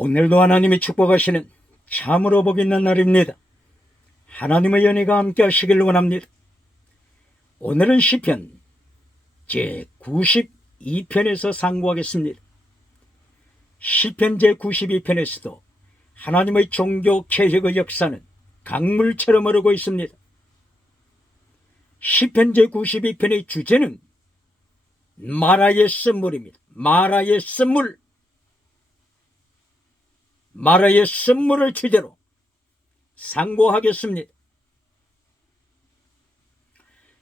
오늘도 하나님이 축복하시는 참으로 복 있는 날입니다. 하나님의 은혜가 함께 하시길 원합니다. 오늘은 시편 제92편에서 상고하겠습니다. 시편 제92편에서도 하나님의 종교 개혁의 역사는 강물처럼 흐르고 있습니다. 시편 제92편의 주제는 마라의 쓴물입니다. 마라의 쓴물. 마라의 쓴물을 주제로 상고하겠습니다.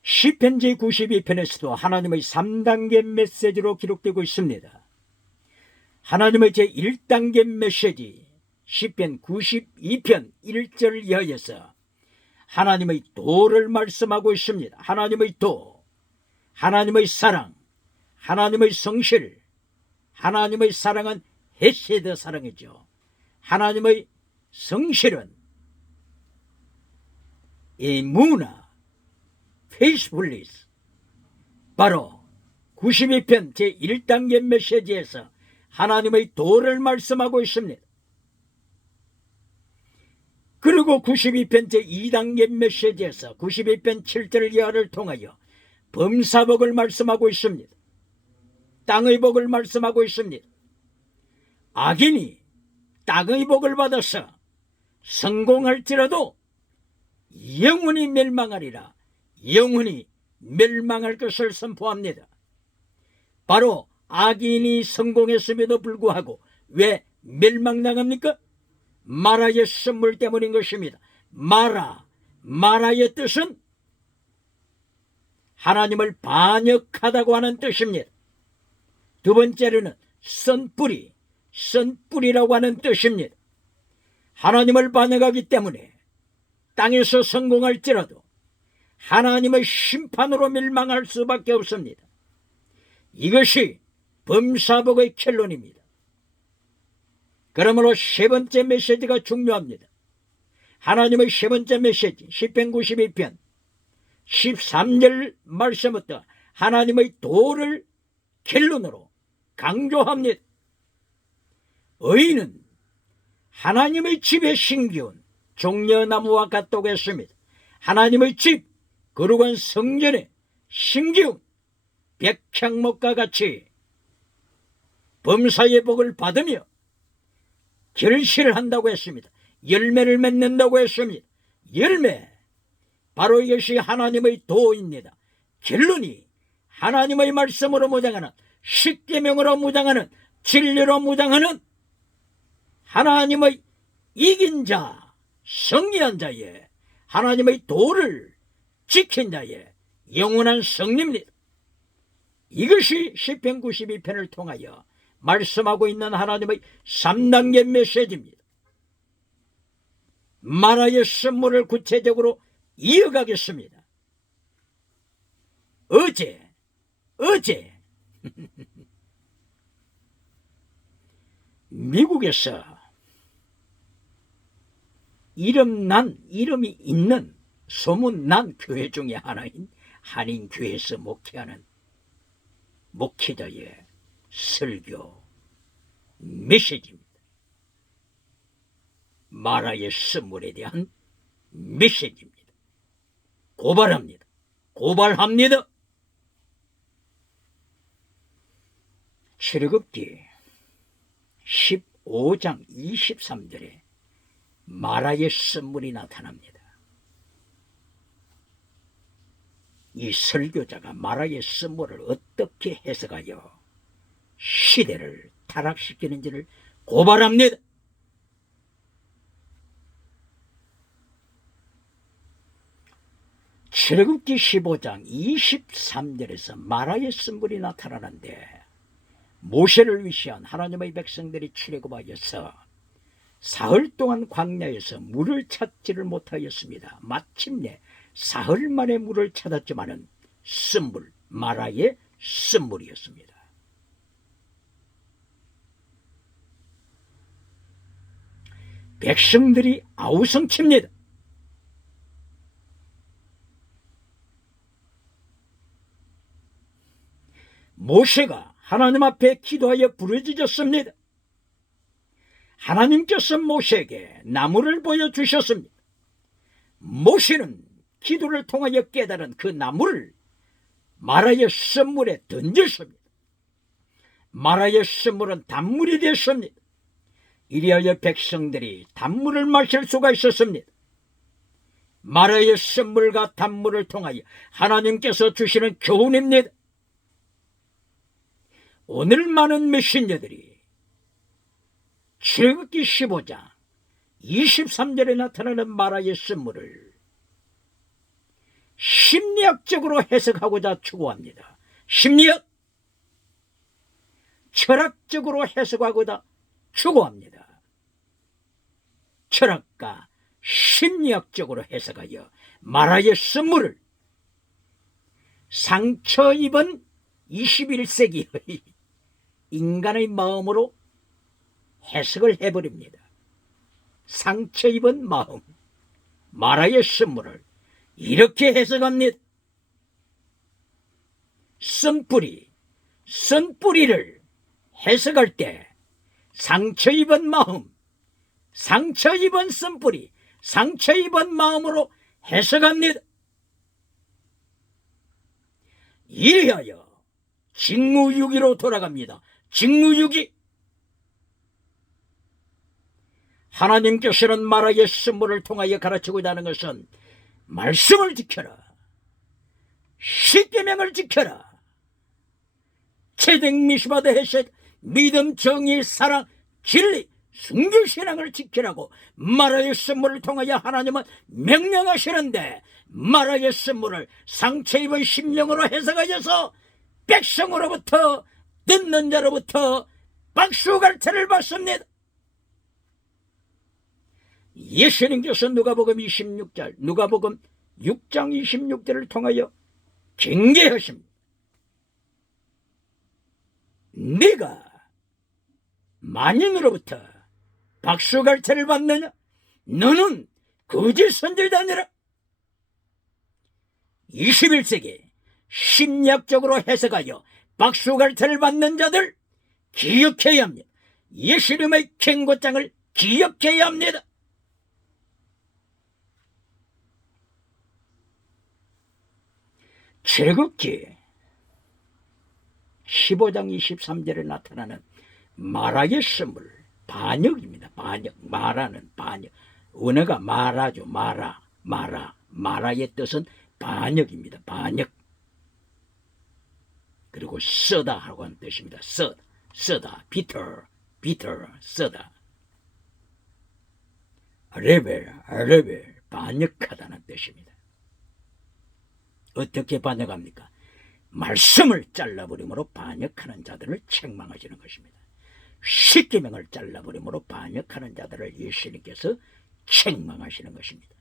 시편 제92편에서도 하나님의 3단계 메시지로 기록되고 있습니다. 하나님의 제1단계 메시지 시편 92편 1절 이하에서 하나님의 도를 말씀하고 있습니다. 하나님의 도, 하나님의 사랑, 하나님의 성실, 하나님의 사랑은 헤세드 사랑이죠. 하나님의 성실은 에무나, 페이스풀리스, 바로 92편 제1단계 메시지에서 하나님의 도를 말씀하고 있습니다. 그리고 92편 제2단계 메시지에서 92편 7절 이하를 통하여 범사복을 말씀하고 있습니다. 땅의 복을 말씀하고 있습니다. 악인이 땅의 복을 받아서 성공할지라도 영원히 멸망하리라. 영원히 멸망할 것을 선포합니다. 바로 악인이 성공했음에도 불구하고 왜 멸망당합니까? 마라의 쓴물 때문인 것입니다. 마라의 뜻은 하나님을 반역하다고 하는 뜻입니다. 두 번째로는 선뿌리라고 하는 뜻입니다. 하나님을 반역하기 때문에 땅에서 성공할지라도 하나님의 심판으로 멸망할 수밖에 없습니다. 이것이 범사복의 결론입니다. 그러므로 세 번째 메시지가 중요합니다. 하나님의 세 번째 메시지 시편 92편 13절 말씀부터 하나님의 도를 결론으로 강조합니다. 의인은 하나님의 집에 심기운 종려나무와 같다고 했습니다. 하나님의 집, 거룩한 성전에 심기운 백향목과 같이 범사의 복을 받으며 결실을 한다고 했습니다. 열매를 맺는다고 했습니다. 열매, 바로 이것이 하나님의 도입니다. 결론이 하나님의 말씀으로 무장하는, 십계명으로 무장하는, 진리로 무장하는 하나님의 이긴 자, 승리한 자의, 하나님의 도를 지킨 자의 영원한 승리입니다. 이것이 시편 92편을 통하여 말씀하고 있는 하나님의 3단계 메시지입니다. 마라의 쓴물을 구체적으로 이어가겠습니다. 어제 미국에서 이름이 있는 소문난 교회 중에 하나인 한인교회에서 목회하는 목회자의 설교 메시지입니다. 마라의 쓴물에 대한 메시지입니다. 고발합니다. 출애굽기 15장 23절에 마라의 쓴물이 나타납니다. 이 설교자가 마라의 쓴물을 어떻게 해석하여 시대를 타락시키는지를 고발합니다. 출애굽기 15장 23절에서 마라의 쓴물이 나타나는데 모세를 위시한 하나님의 백성들이 출애굽하여서 사흘 동안 광야에서 물을 찾지를 못하였습니다. 마침내 사흘 만에 물을 찾았지만은 쓴물, 마라의 쓴물이었습니다. 백성들이 아우성칩니다. 모세가 하나님 앞에 기도하여 부르짖었습니다. 하나님께서 모세에게 나무를 보여주셨습니다. 모세는 기도를 통하여 깨달은 그 나무를 마라의 샘물에 던졌습니다. 마라의 샘물은 단물이 되었습니다. 이리하여 백성들이 단물을 마실 수가 있었습니다. 마라의 샘물과 단물을 통하여 하나님께서 주시는 교훈입니다. 오늘 많은 메신저들이 출애굽기 15장 23절에 나타나는 마라의 샘물을 심리학적으로 해석하고자 추구합니다. 심리학, 철학적으로 해석하고자 추구합니다. 철학과 심리학적으로 해석하여 마라의 샘물을 상처 입은 21세기의 인간의 마음으로 해석을 해버립니다. 상처 입은 마음, 마라의 샘물을 이렇게 해석합니다. 쓴뿌리를 해석할 때 상처 입은 마음, 상처 입은 쓴뿌리, 상처 입은 마음으로 해석합니다. 이리하여 직무유기로 돌아갑니다. 직무유기. 하나님께서는 마라의 샘물을 통하여 가르치고자 하는 것은 말씀을 지켜라, 십계명을 지켜라, 채택 미시바드 헤셋, 믿음, 정의, 사랑, 진리, 순교신앙을 지키라고 마라의 샘물을 통하여 하나님은 명령하시는데, 마라의 샘물을 상처 입은 심령으로 해석하여서 백성으로부터, 듣는 자로부터 박수갈채를 받습니다. 예수님께서 누가복음 26절, 누가복음 6장 26절을 통하여 경계하십니다. 네가 만인으로부터 박수갈채를 받느냐? 너는 거짓 선지자니라. 21세기 심리학적으로 해석하여 박수갈채를 받는 자들 기억해야 합니다. 예수님의 경고장을 기억해야 합니다. 출애굽기 15장 23절에 나타나는 마라의 샘물, 반역입니다. 반역, 마라는 반역. 언어가 마라죠. 마라의 뜻은 반역입니다. 반역. 그리고 쓰다라고 하는 뜻입니다. 쓰다, bitter, 쓰다. 레벨, 반역하다는 뜻입니다. 어떻게 반역합니까? 말씀을 잘라버림으로 반역하는 자들을 책망하시는 것입니다. 십계명을 잘라버림으로 반역하는 자들을 예수님께서 책망하시는 것입니다.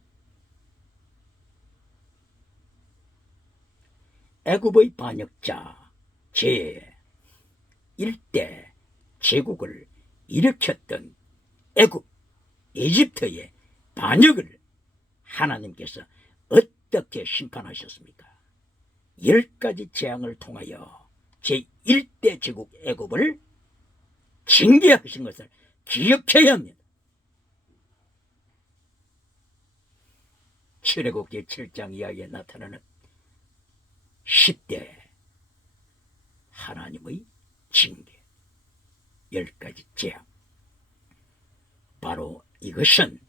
애굽의 반역자 제1대 제국을 일으켰던 애굽, 이집트의 반역을 하나님께서 어떻게 심판하셨습니까? 10가지 재앙을 통하여 제1대 제국 애굽을 징계하신 것을 기억해야 합니다. 출애굽기 7장 이하에 나타나는 10대 하나님의 징계, 10가지 재앙. 바로 이것은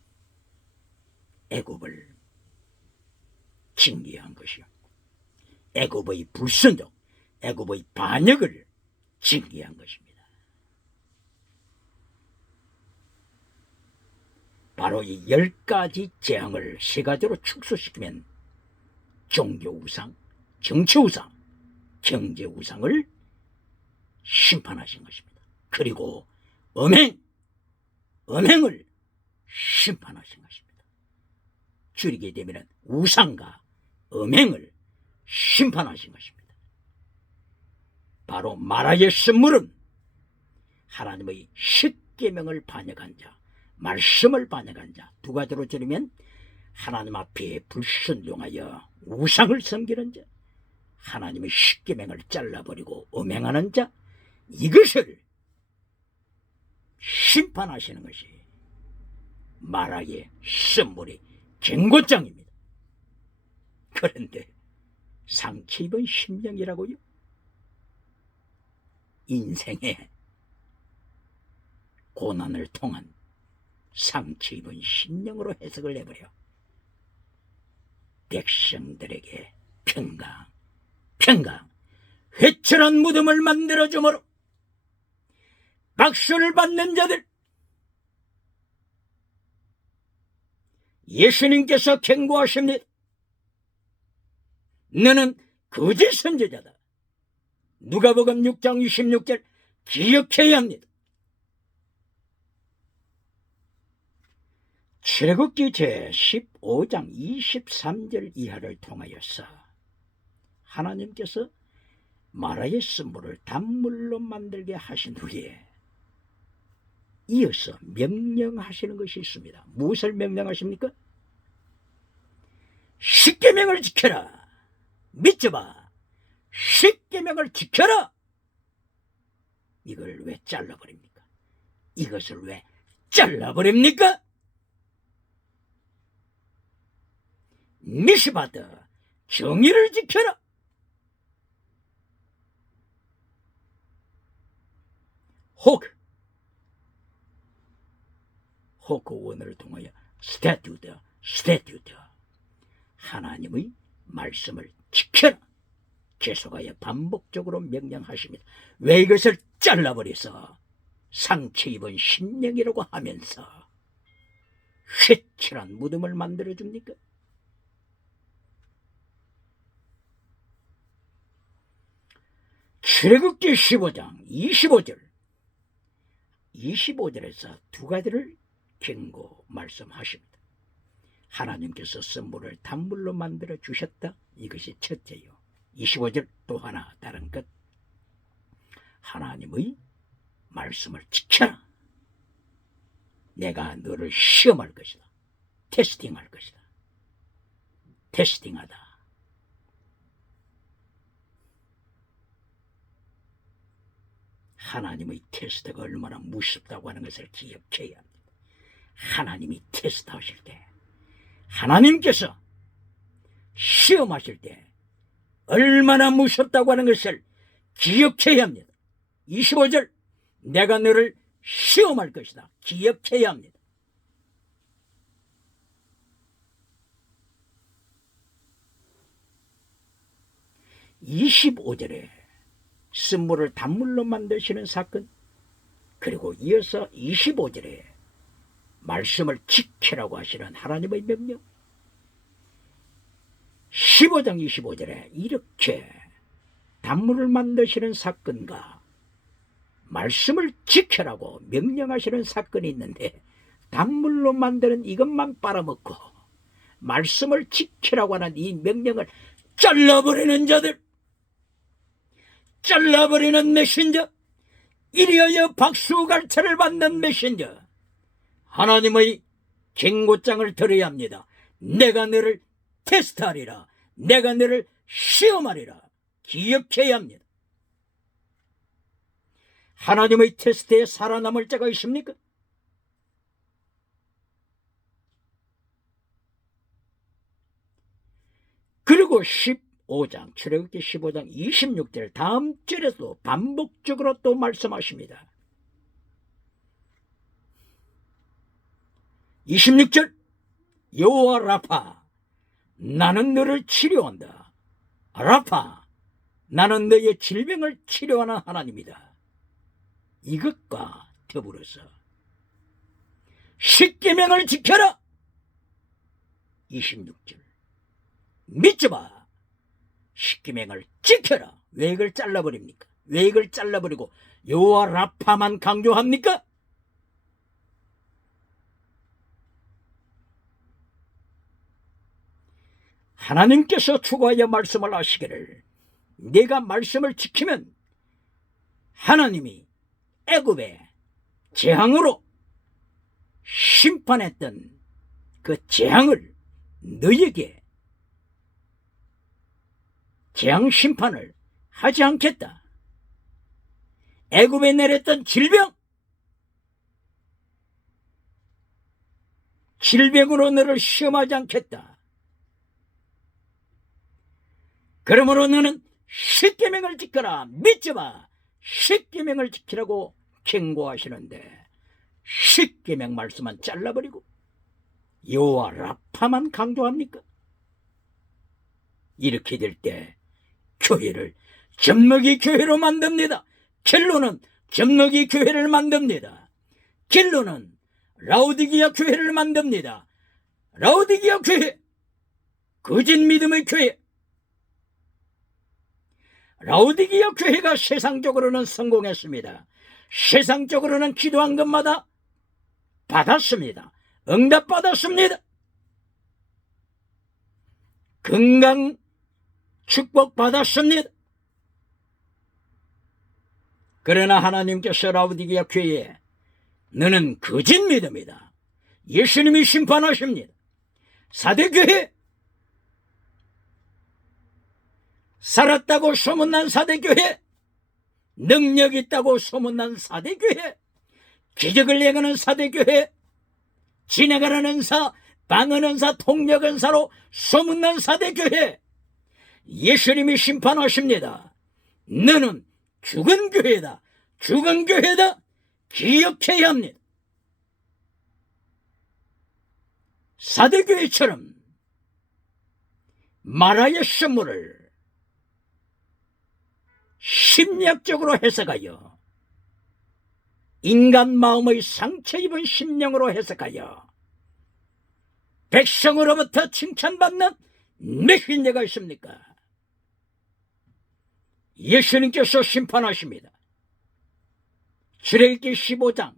애굽을 징계한 것이요, 애굽의 불순종, 애굽의 반역을 징계한 것입니다. 바로 이 10가지 재앙을 3가지로 축소시키면 종교우상, 정치우상, 경제우상을 심판하신 것입니다. 그리고 음행을 심판하신 것입니다. 줄이게 되면 우상과 음행을 심판하신 것입니다. 바로 마라의 샘물은 하나님의 십계명을 반역한 자, 말씀을 반역한 자, 2가지로 줄이면 하나님 앞에 불순종하여 우상을 섬기는 자, 하나님의 십계명을 잘라버리고 음행하는 자, 이것을 심판하시는 것이 마라의 쓴물이 갱고장입니다. 그런데 상처 입은 심령이라고요? 인생의 고난을 통한 상처 입은 심령으로 해석을 해버려 백성들에게 평강 회칠한 무덤을 만들어주므로 박수를 받는 자들, 예수님께서 경고하십니다. 너는 거짓 선지자다. 누가복음 6장 26절 기억해야 합니다. 출애굽기 제15장 23절 이하를 통하여서 하나님께서 마라의 쓴물을 단물로 만들게 하신 후에 이어서 명령하시는 것이 있습니다. 무엇을 명령하십니까? 십계명을 지켜라. 믿져봐. 십계명을 지켜라. 이걸 왜 잘라버립니까? 이것을 왜 잘라버립니까? 미시바드 정의를 지켜라. 호크 원어를 통하여 스태튜트 하나님의 말씀을 지켜라. 계속하여 반복적으로 명령하십니다. 왜 이것을 잘라버려서 상처 입은 심령이라고 하면서 회칠한 무덤을 만들어줍니까? 출애굽기 15장 25절에서 두 가지를 경고 말씀하십니다. 하나님께서 쓴물을 단물로 만들어 주셨다. 이것이 첫째요. 25절 또 하나 다른 것. 하나님의 말씀을 지켜라. 내가 너를 시험할 것이다. 테스팅할 것이다. 테스팅하다. 하나님의 테스트가 얼마나 무섭다고 하는 것을 기억해야 합니다. 하나님이 테스트하실 때, 하나님께서 시험하실 때 얼마나 무섭다고 하는 것을 기억해야 합니다. 25절 내가 너를 시험할 것이다. 기억해야 합니다. (25절에) 쓴물을 단물로 만드시는 사건, 그리고 이어서 25절에 말씀을 지키라고 하시는 하나님의 명령, 15장 25절에 이렇게 단물을 만드시는 사건과 말씀을 지키라고 명령하시는 사건이 있는데, 단물로 만드는 이것만 빨아먹고 말씀을 지키라고 하는 이 명령을 잘라버리는 자들, 잘라버리는 메신저, 이리하여 박수갈채를 받는 메신저, 하나님의 경고장을 들어야 합니다. 내가 너를 테스트하리라. 내가 너를 시험하리라. 기억해야 합니다. 하나님의 테스트에 살아남을 자가 있습니까? 그리고 15장 출애굽기 15장 26절 다음 절에도 반복적으로 또 말씀하십니다. 26절 여호와 라파 나는 너를 치료한다. 라파 나는 너의 질병을 치료하는 하나님이다. 이것과 더불어서 십계명을 지켜라. 26절 믿져봐. 십계명을 지켜라. 왜 이걸 잘라버립니까? 왜 이걸 잘라버리고 여호와 라파만 강조합니까? 하나님께서 추가하여 말씀을 하시기를 네가 말씀을 지키면 하나님이 애굽의 재앙으로 심판했던 그 재앙을 너에게 재앙 심판을 하지 않겠다. 애굽에 내렸던 질병 질병으로 너를 시험하지 않겠다. 그러므로 너는 십계명을 지켜라. 믿지 마. 십계명을 지키라고 경고하시는데 십계명 말씀만 잘라버리고 여호와 라파만 강조합니까? 이렇게 될 때 교회를 젖먹이 교회로 만듭니다. 결론은 젖먹이 교회를 만듭니다. 결론은 라오디게아 교회를 만듭니다. 라오디게아 교회, 거짓 믿음의 교회. 라오디게아 교회가 세상적으로는 성공했습니다. 세상적으로는 기도한 것마다 받았습니다. 응답받았습니다. 건강 축복받았습니다. 그러나 하나님께서 라오디게아 교회에 너는 거짓 믿음이다. 예수님이 심판하십니다. 사대교회, 살았다고 소문난 사대교회, 능력 있다고 소문난 사대교회, 기적을 행하는 사대교회, 진행하는 은사, 방언 은사, 통역 은사로 소문난 사대교회, 예수님이 심판하십니다. 너는 죽은 교회다. 죽은 교회다. 기억해야 합니다. 사대교회처럼 마라의 선물을 심리학적으로 해석하여 인간 마음의 상처 입은 심령으로 해석하여 백성으로부터 칭찬받는 메신저가 있습니까? 예수님께서 심판하십니다. 출애굽기 15장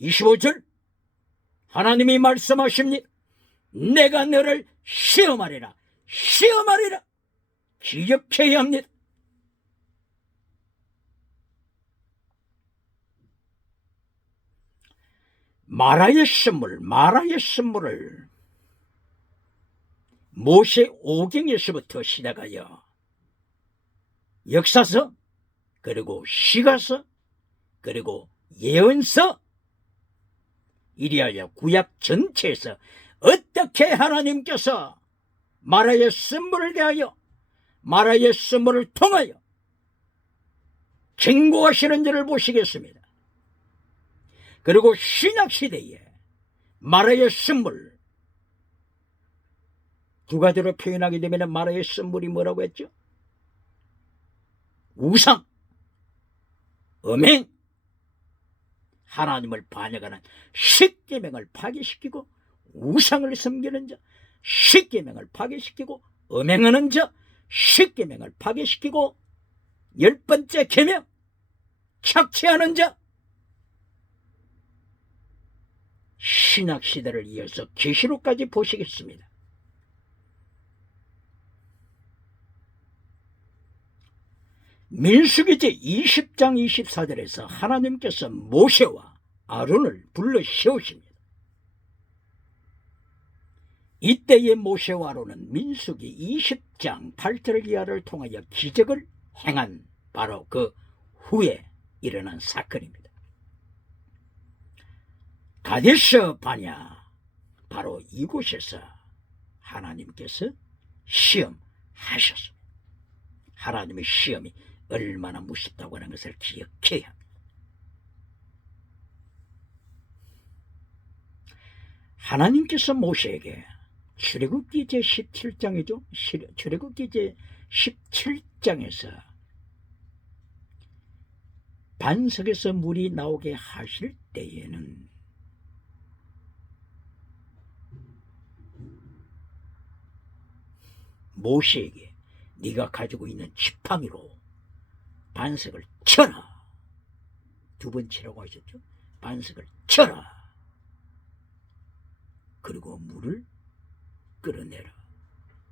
25절 하나님이 말씀하십니다. 내가 너를 시험하리라. 시험하리라. 기억해야 합니다. 마라의 선물을 모세 오경에서부터 시작하여 역사서, 그리고 시가서, 그리고 예언서, 이리하여 구약 전체에서 어떻게 하나님께서 마라의 선물을 대하여 마라의 선물을 통하여 경고하시는지를 보시겠습니다. 그리고 신약시대에 마라의 선물 두 가지로 표현하게 되면 마라의 선물이 뭐라고 했죠? 우상, 음행, 하나님을 반역하는 십계명을 파괴시키고 우상을 섬기는 자, 십계명을 파괴시키고 음행하는 자, 십계명을 파괴시키고 10번째 계명 착취하는 자. 신약시대를 이어서 계시록까지 보시겠습니다. 민수기 제20장 24절에서 하나님께서 모세와 아론을 불러 세우십니다. 이때의 모세와 아론은 민수기 20장 8절 이하를 통하여 기적을 행한 바로 그 후에 일어난 사건입니다. 가데스 바냐, 바로 이곳에서 하나님께서 시험하셨습니다. 하나님의 시험이 얼마나 무섭다고 하는 것을 기억해야 합니다. 하나님께서 모세에게 출애굽기 제17장이죠. 출애굽기 제17장에서 반석에서 물이 나오게 하실 때에는 모세에게 네가 가지고 있는 지팡이로 반석을 쳐라. 두 번 치라고 하셨죠. 반석을 쳐라. 그리고 물을 끌어내라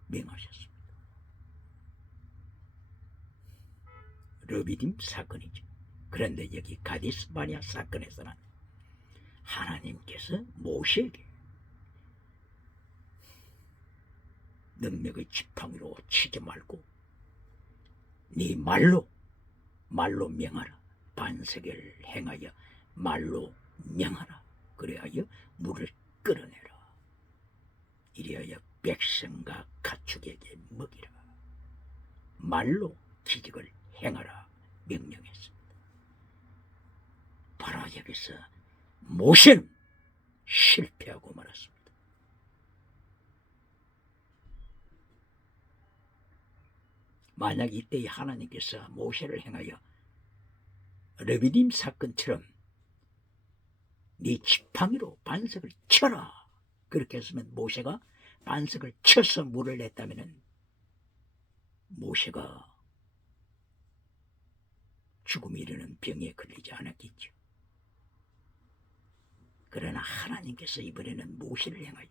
명하셨습니다. 르비딤 사건이죠. 그런데 여기 가데스 바냐 사건에서는 하나님께서 모세에게 능력의 지팡이로 치지 말고 네 말로 명하라. 반석을 행하여 말로 명하라. 그래야 물을 끌어내라. 이리하여 백성과 가축에게 먹이라. 말로 기적을 행하라 명령했습니다. 바로 여기서 모세는 실패하고 말았습니다. 만약 이때 하나님께서 모세를 행하여 르비딤 사건처럼 네 지팡이로 반석을 쳐라 그렇게 했으면, 모세가 반석을 쳐서 물을 냈다면 모세가 죽음이 이르는 병에 걸리지 않았겠죠. 그러나 하나님께서 이번에는 모세를 향하여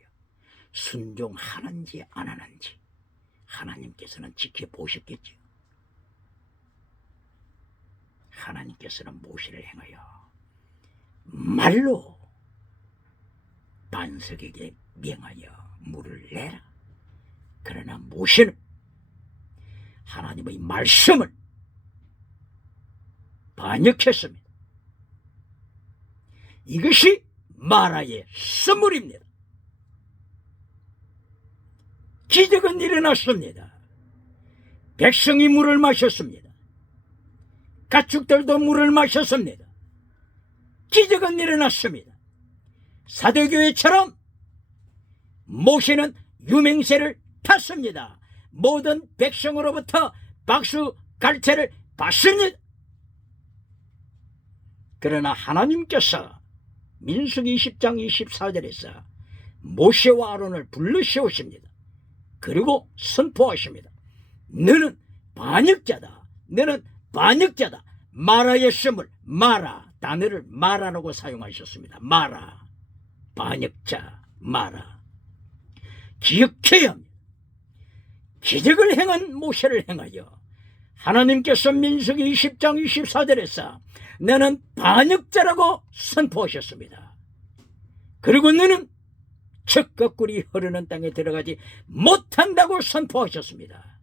순종하는지 안 하는지 하나님께서는 지켜보셨겠죠. 하나님께서는 모세를 향하여 말로 반석에게 명하여 물을 내라. 그러나 모세는 하나님의 말씀을 반역했습니다. 이것이 마라의 선물입니다. 기적은 일어났습니다. 백성이 물을 마셨습니다. 가축들도 물을 마셨습니다. 기적은 일어났습니다. 사도교회처럼 모세는 유맹세를 탔습니다. 모든 백성으로부터 박수 갈채를 받습니다. 그러나 하나님께서 민수기 20장 24절에서 모세와 아론을 불러 세우십니다. 그리고 선포하십니다. 너는 반역자다. 너는 반역자다. 마라의 선물, 마라, 단어를 마라라고 사용하셨습니다. 마라, 반역자, 마라. 기억해야 합니다. 기적을 행한 모세를 행하여 하나님께서 민수기 20장 24절에서 너는 반역자라고 선포하셨습니다. 그리고 너는 젖거꿀이 흐르는 땅에 들어가지 못한다고 선포하셨습니다.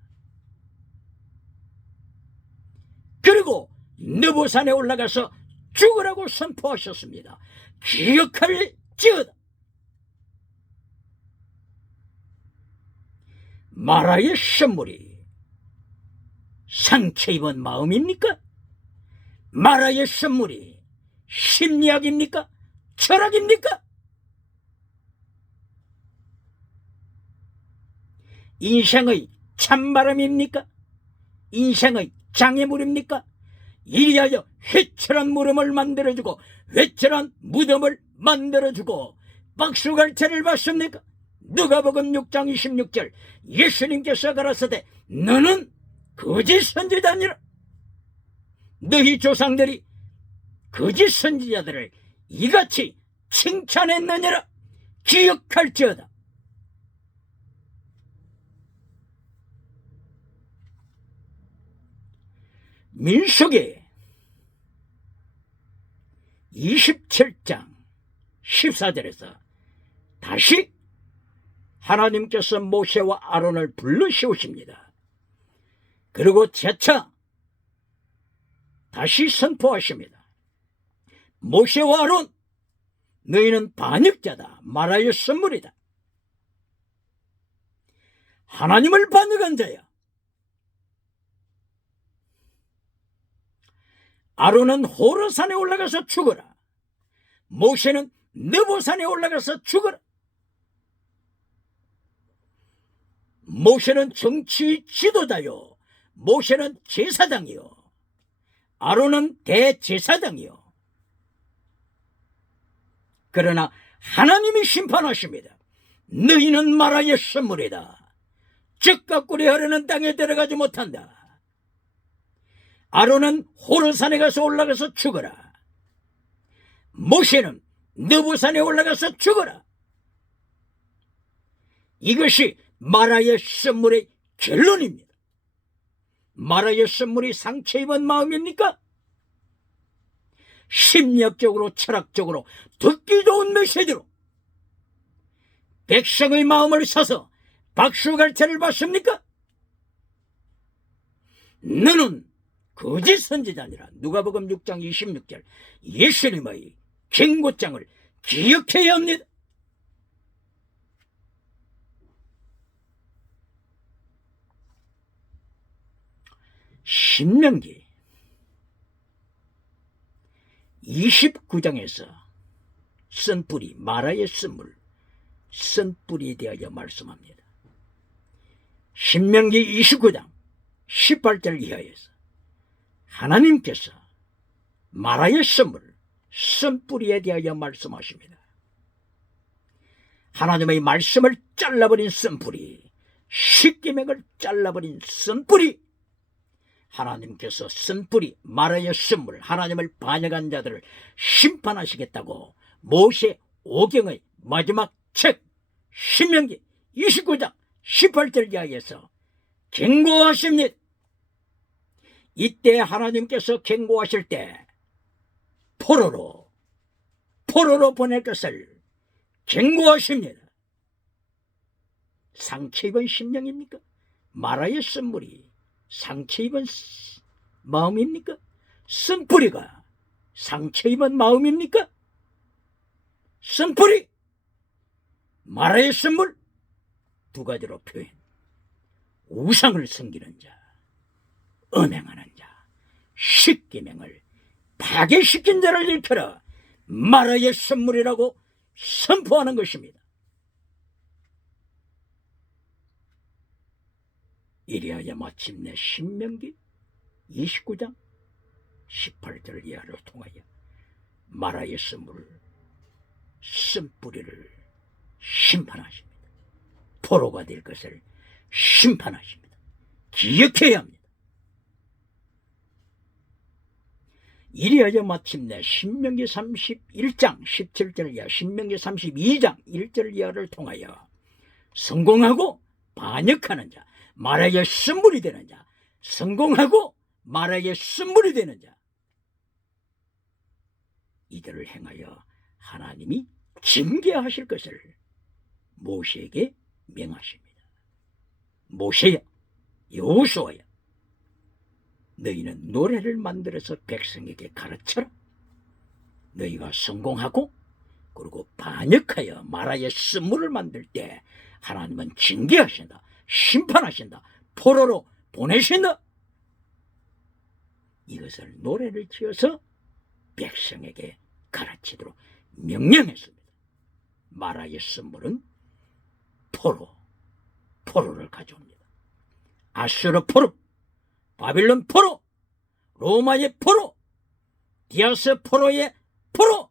그리고 느보산에 올라가서 죽으라고 선포하셨습니다. 기억할지어다. 마라의 선물이 상처 입은 마음입니까? 마라의 선물이 심리학입니까? 철학입니까? 인생의 찬바람입니까? 인생의 장애물입니까? 이리하여 회철한 물음을 만들어주고 회철한 무덤을 만들어주고 박수갈채를 받습니까? 누가복음 6장 26절 예수님께서 가라사대 너는 거짓 선지자니라. 너희 조상들이 거짓 선지자들을 이같이 칭찬했느니라. 기억할지어다. 민수기 27장 14절에서 다시 하나님께서 모세와 아론을 불러 세우십니다. 그리고 재차 다시 선포하십니다. 모세와 아론, 너희는 반역자다. 마라의 선물이다. 하나님을 반역한 자야. 아론은 호르산에 올라가서 죽어라. 모세는 느보산에 올라가서 죽어라. 모세는 정치 지도자요. 모세는 제사장이요. 아론은 대제사장이요. 그러나 하나님이 심판하십니다. 너희는 마라의 선물이다. 젖과 꿀이 흐르는 땅에 들어가지 못한다. 아론은 호르산에 가서 올라가서 죽어라. 모세는 느보산에 올라가서 죽어라. 이것이 마라의 선물의 결론입니다. 마라의 선물이 상처 입은 마음입니까? 심리학적으로 철학적으로 듣기 좋은 메시지로 백성의 마음을 사서 박수갈채를 받습니까? 너는 거짓 선지자니라. 누가복음 6장 26절 예수님의 경고장을 기억해야 합니다. 신명기 29장에서 쓴뿌리, 마라의 쓴물, 쓴뿌리에 대하여 말씀합니다. 신명기 29장 18절 이하에서 하나님께서 마라의 쓴물, 쓴뿌리에 대하여 말씀하십니다. 하나님의 말씀을 잘라버린 쓴뿌리, 십계명을 잘라버린 쓴뿌리, 하나님께서 쓴뿌리, 마라의 쓴물, 하나님을 반역한 자들을 심판하시겠다고 모세 오경의 마지막 책 신명기 29장 18절 이하에서 경고하십니다. 이때 하나님께서 경고하실 때 포로로 보낼 것을 경고하십니다. 상처 입은 심령입니까? 마라의 쓴물이 상처 입은 마음입니까? 쓴뿌리가 상처 입은 마음입니까? 쓴뿌리, 마라의 쓴물, 두 가지로 표현. 우상을 섬기는 자, 음행하는 자, 십계명을 파괴시킨 자를 일컬어 마라의 쓴물이라고 선포하는 것입니다. 이리하여 마침내 신명기 29장 18절 이하를 통하여 마라의 쓴물, 쓴뿌리를 심판하십니다. 포로가 될 것을 심판하십니다. 기억해야 합니다. 이리하여 마침내 신명기 31장 17절 이하, 신명기 32장 1절 이하를 통하여 성공하고 반역하는 자, 마라의 쓴물이 되는 자, 성공하고 마라의 쓴물이 되는 자, 이들을 행하여 하나님이 징계하실 것을 모세에게 명하십니다. 모세야, 여호수아야, 너희는 노래를 만들어서 백성에게 가르쳐라. 너희가 성공하고 그리고 반역하여 마라의 쓴물을 만들 때 하나님은 징계하신다, 심판하신다, 포로로 보내신다. 이것을 노래를 지어서 백성에게 가르치도록 명령했습니다. 마라의 쓴물은 포로를 가져옵니다. 아수르 포로, 바빌론 포로, 로마의 포로, 디아스 포로의 포로,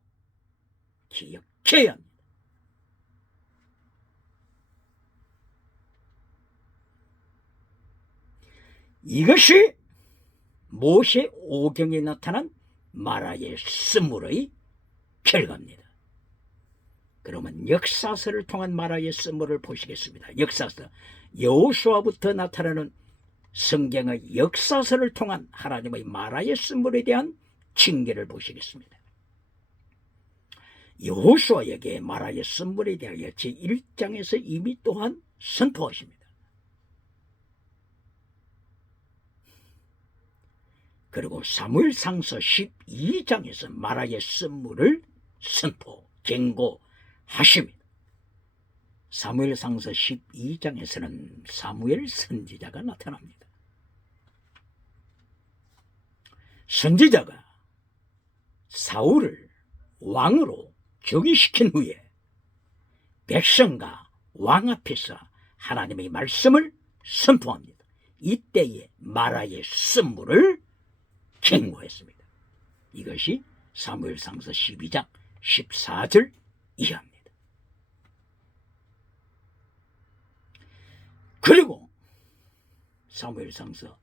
기억해야 합니다. 이것이 모세 오경에 나타난 마라의 쓴물의 결과입니다. 그러면 역사서를 통한 마라의 쓴물을 보시겠습니다. 역사서, 여호수아부터 나타나는 성경의 역사서를 통한 하나님의 마라의 쓴물에 대한 징계를 보시겠습니다. 여호수아에게 마라의 쓴물에 대하여 제1장에서 이미 또한 선포하십니다. 그리고 사무엘상서 12장에서 마라의 쓴물을 선포, 경고하십니다. 사무엘상서 12장에서는 사무엘 선지자가 나타납니다. 선지자가 사울을 왕으로 즉위시킨 후에 백성과 왕 앞에서 하나님의 말씀을 선포합니다. 이때에 마라의 쓴물을 경고했습니다. 이것이 사무엘상서 12장 14절 이하입니다. 그리고 사무엘상서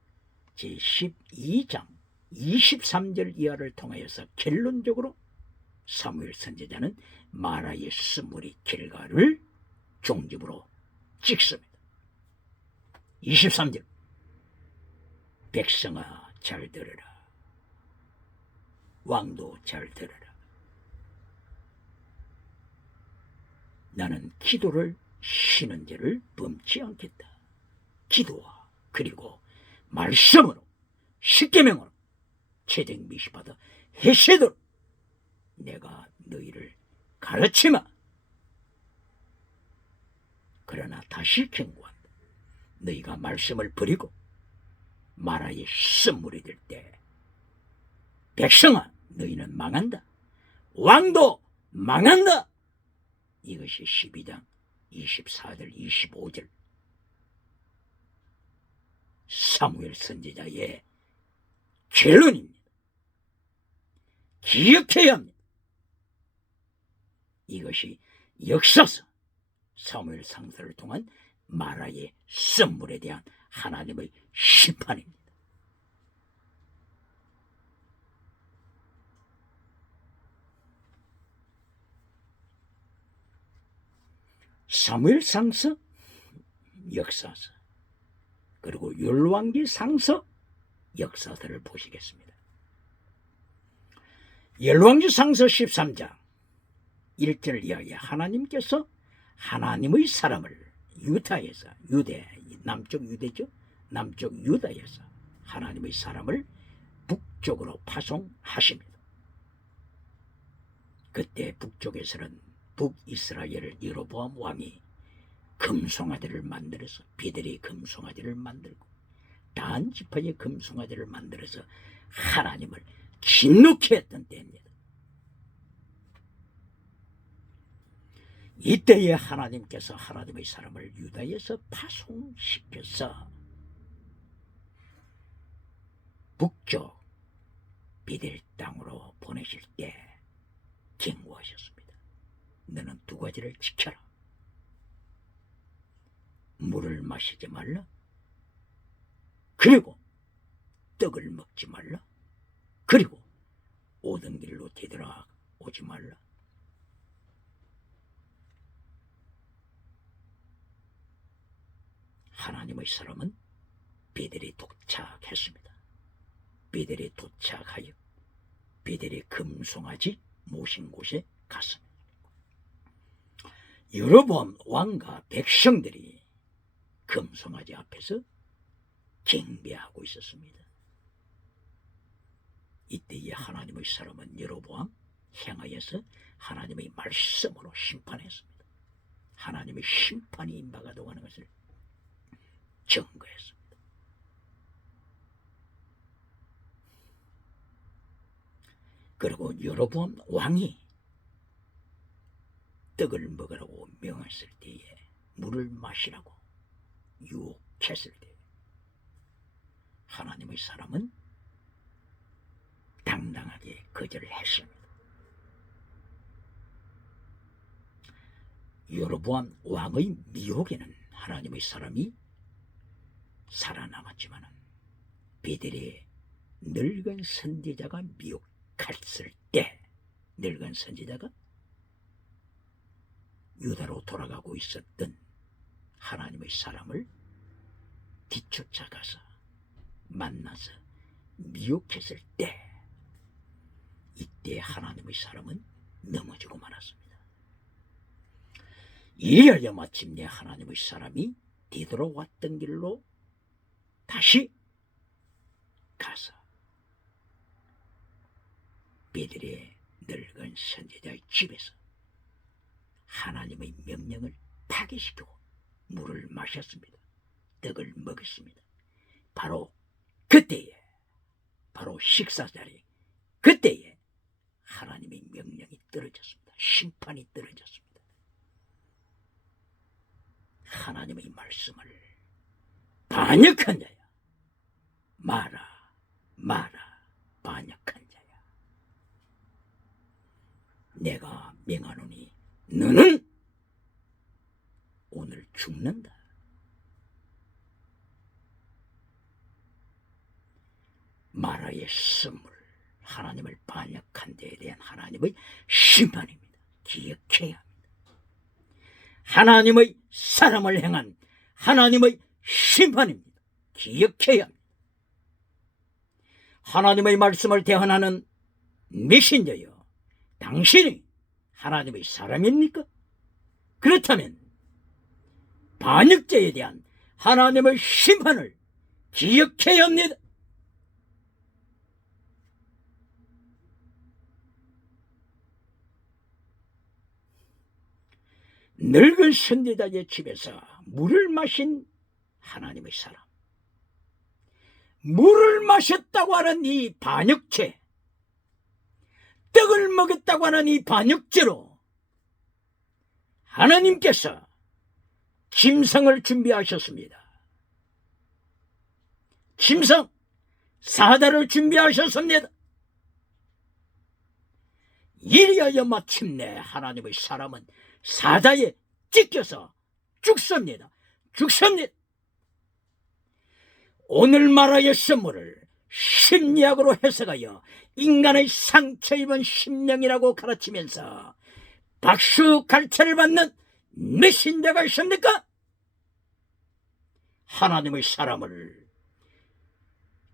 제12장 23절 이하를 통하여서 결론적으로 사무엘 선지자는 마라의 쓴물의 결과를 종집으로 찍습니다. 23절, 백성아 잘 들으라, 왕도 잘 들으라. 나는 기도를 쉬는 죄를 범치 않겠다. 기도와 그리고 말씀으로, 십계명으로 채색 미시받아 해세도록 내가 너희를 가르치마. 그러나 다시 경고한다. 너희가 말씀을 버리고 마라의 선물이 될 때 백성아 너희는 망한다. 왕도 망한다. 이것이 12장 24절 25절 사무엘 선지자의 결론입니다. 기억해야 합니다. 이것이 역사서 사무엘 상서를 통한 마라의 선물에 대한 하나님의 심판입니다. 사무엘 상서, 역사서, 그리고 열왕기 상서, 역사서를 보시겠습니다. 열왕기 상서 13장 1절 이하에 하나님께서 하나님의 사람을 유다에서, 남쪽 유대죠, 남쪽 유다에서 하나님의 사람을 북쪽으로 파송하십니다. 그때 북쪽에서는 북이스라엘 여로보암 왕이 금송아지를 만들어서 비들이 금송아지를 만들고 단 지파의 금송아지를 만들어서 하나님을 진노케 했던 때입니다. 이때에 하나님께서 하나님의 사람을 유다에서 파송시켜서 북쪽 비델 땅으로 보내실 때 경고하셨습니다. 너는 두 가지를 지켜라. 물을 마시지 말라. 그리고 떡을 먹지 말라. 그리고 오던 길로 되돌아오지 말라. 하나님의 사람은 베델에 도착했습니다. 베델에 도착하여 베델의 금송아지 모신 곳에 갔습니다. 여로보암 왕과 백성들이 금송아지 앞에서 경배하고 있었습니다. 이때에 하나님의 사람은 여로보암 향하여서 하나님의 말씀으로 심판했습니다. 하나님의 심판이 임박하도록 것을 증거했습니다. 그리고 여로보암 왕이 떡을 먹으라고 명했을 때에 물을 마시라고 유혹했을 때 하나님의 사람은 당당하게 거절했습니다. 여로보암 왕의 미혹에는 하나님의 사람이 살아남았지만 베델의 늙은 선지자가 미혹했을 때 늙은 선지자가 유다로 돌아가고 있었던 하나님의 사람을 뒤쫓아가서 만나서 미혹했을 때 이때 하나님의 사람은 넘어지고 말았습니다. 이래야 마침내 하나님의 사람이 되돌아왔던 길로 다시 가서 베델의 늙은 선지자의 집에서 하나님의 명령을 파괴시키고 물을 마셨습니다. 떡을 먹었습니다. 바로 그때에, 바로 식사 자리에, 그때에 하나님의 명령이 떨어졌습니다. 심판이 떨어졌습니다. 하나님의 말씀을 반역한 자야, 마라, 마라, 반역한 자야. 내가 명하노니 너는 오늘 죽는다. 마라의 선물, 하나님을 반역한 데에 대한 하나님의 심판입니다. 기억해야 합니다. 하나님의 사람을 향한 하나님의 심판입니다. 기억해야 합니다. 하나님의 말씀을 대언하는 메신저여, 당신이 하나님의 사람입니까? 그렇다면 반역죄에 대한 하나님의 심판을 기억해야 합니다. 늙은 선지자의 집에서 물을 마신 하나님의 사람, 물을 마셨다고 하는 이 반역죄, 떡을 먹었다고 하는 이 반역죄로 하나님께서 짐승을 준비하셨습니다. 짐승, 사자를 준비하셨습니다. 이리하여 마침내 하나님의 사람은 사자에 찢겨서 죽습니다. 죽습니다. 오늘 말하여 선물을 심리학으로 해석하여 인간의 상처 입은 심령이라고 가르치면서 박수 갈채를 받는 메신저가 있습니까? 하나님의 사람을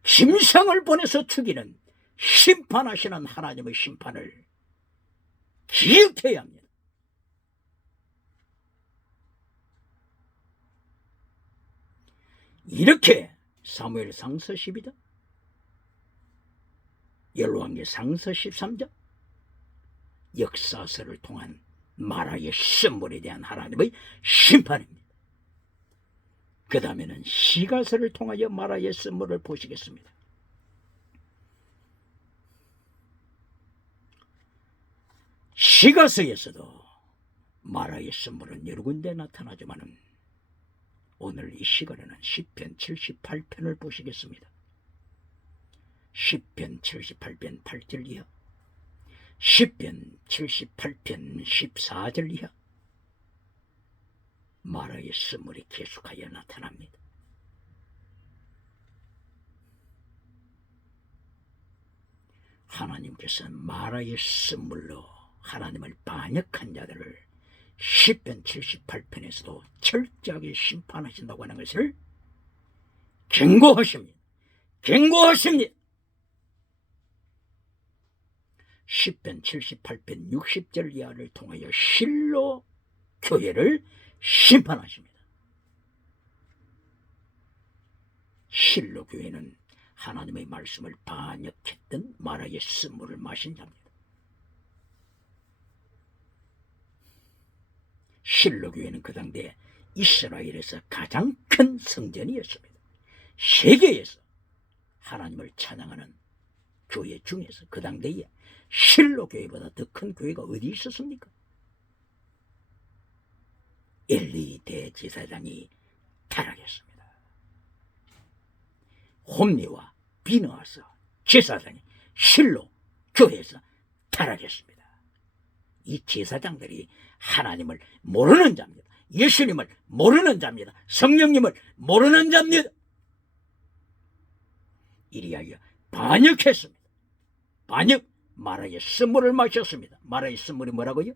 짐승을 보내서 죽이는 심판하시는 하나님의 심판을 기억해야 합니다. 이렇게 사무엘상서 12장, 열왕기상서 13장, 역사서를 통한 마라의 선물에 대한 하나님의 심판입니다. 그 다음에는 시가서를 통하여 마라의 선물을 보시겠습니다. 시가서에서도 마라의 선물은 여러 군데 나타나지만 오늘 이 시간에는 시편 78편을 보시겠습니다. 시편 78편 8절 이하, 시편 78편 14절 이하, 마라의 선물이 계속하여 나타납니다. 하나님께서 마라의 선물로 하나님을 반역한 자들을 시편 78편에서도 철저하게 심판하신다고 하는 것을 경고하십니다. 경고하십니다. 시편 78편 60절 이하를 통하여 실로 교회를 심판하십니다. 실로 교회는 하나님의 말씀을 반역했던 마라의 선물을 마신 자입니다. 실로 교회는 그 당대 이스라엘에서 가장 큰 성전이었습니다. 세계에서 하나님을 찬양하는 교회 중에서 그 당대에 실로 교회보다 더 큰 교회가 어디 있었습니까? 엘리 대제사장이 타락했습니다. 홈리와 비느하스 제사장이 실로 교회에서 타락했습니다. 이 제사장들이 하나님을 모르는 자입니다. 예수님을 모르는 자입니다. 성령님을 모르는 자입니다. 이리하여 반역했습니다. 반역, 마라의 선물을 마셨습니다. 마라의 선물이 뭐라고요?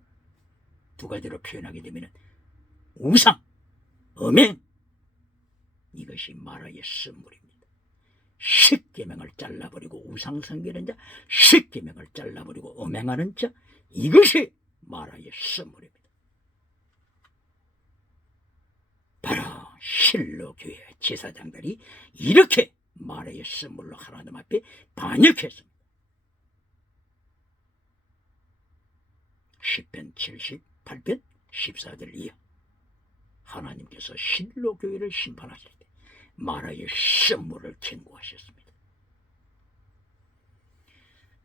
두 가지로 표현하게 되면 우상, 음행, 이것이 마라의 선물입니다. 십계명을 잘라버리고 우상 섬기는 자, 십계명을 잘라버리고 음행하는 자, 이것이 마라의 선물입니다. 바로 실로 교회 제사장들이 이렇게 마라의 선물로 하나님 앞에 반역했습니다. 시편 78편 14절 이하, 하나님께서 실로 교회를 심판하실 때 마라의 선물을 경고하셨습니다.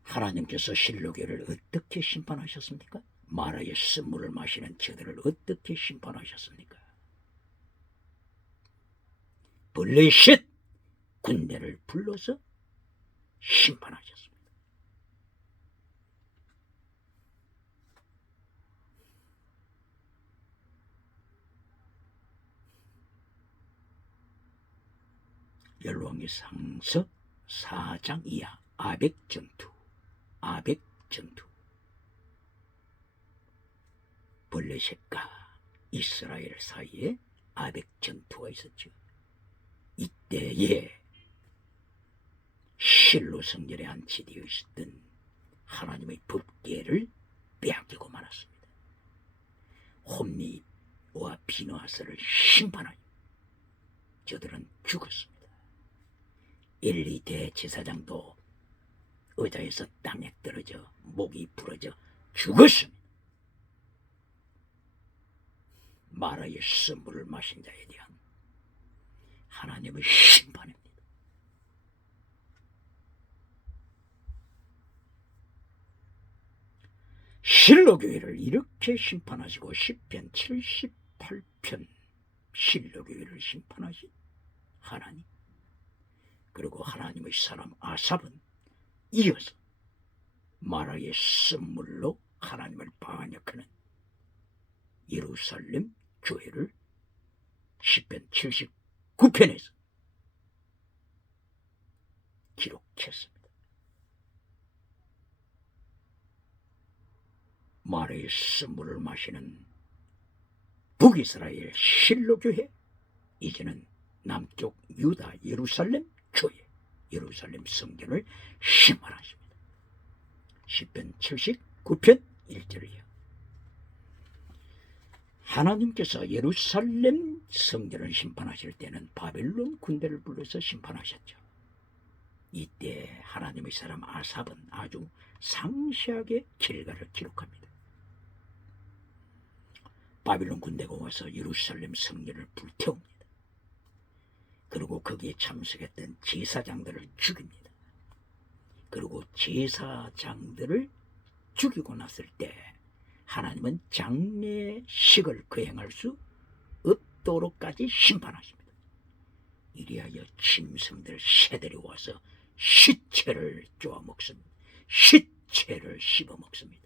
하나님께서 실로 교회를 어떻게 심판하셨습니까? 마라의 선물을 마시는 저들을 어떻게 심판하셨습니까? 블레셋 군대를 불러서 심판하셨습니다. 열왕기상서 4장 이하 아벡전투, 아벡전투. 블레셋과 이스라엘 사이에 아벡전투가 있었죠. 이때에 실로 성전에 안치되어 있었던 하나님의 법궤를 빼앗기고 말았습니다. 홈리와 비느하스를 심판하여 저들은 죽었습니다. 엘리 대제사장도 의자에서 땅에 떨어져 목이 부러져 죽었습니다. 마라의 선물을 마신 자에 대한 하나님의 심판입니다. 실로교회를 이렇게 심판하시고 시편 78편 실로교회를 심판하신 하나님, 그리고 하나님의 사람 아삽은 이어서 마라의 선물로 하나님을 반역하는 예루살렘 교회를 시편 79편에서 기록했습니다. 마라의 선물을 마시는 북이스라엘 실로교회, 이제는 남쪽 유다 예루살렘 교회, 예루살렘 성전을 심판하십니다. 시편 79편 1절이요. 하나님께서 예루살렘 성전을 심판하실 때는 바벨론 군대를 불러서 심판하셨죠. 이때 하나님의 사람 아삽은 아주 상세하게 결과를 기록합니다. 바벨론 군대가 와서 예루살렘 성전을 불태웁니다. 그리고 거기에 참석했던 제사장들을 죽입니다. 그리고 제사장들을 죽이고 났을 때 하나님은 장례식을 거행할 수 없도록까지 심판하십니다. 이리하여 짐승들 새들이 와서 시체를 쪼아 먹습니다. 시체를 씹어 먹습니다.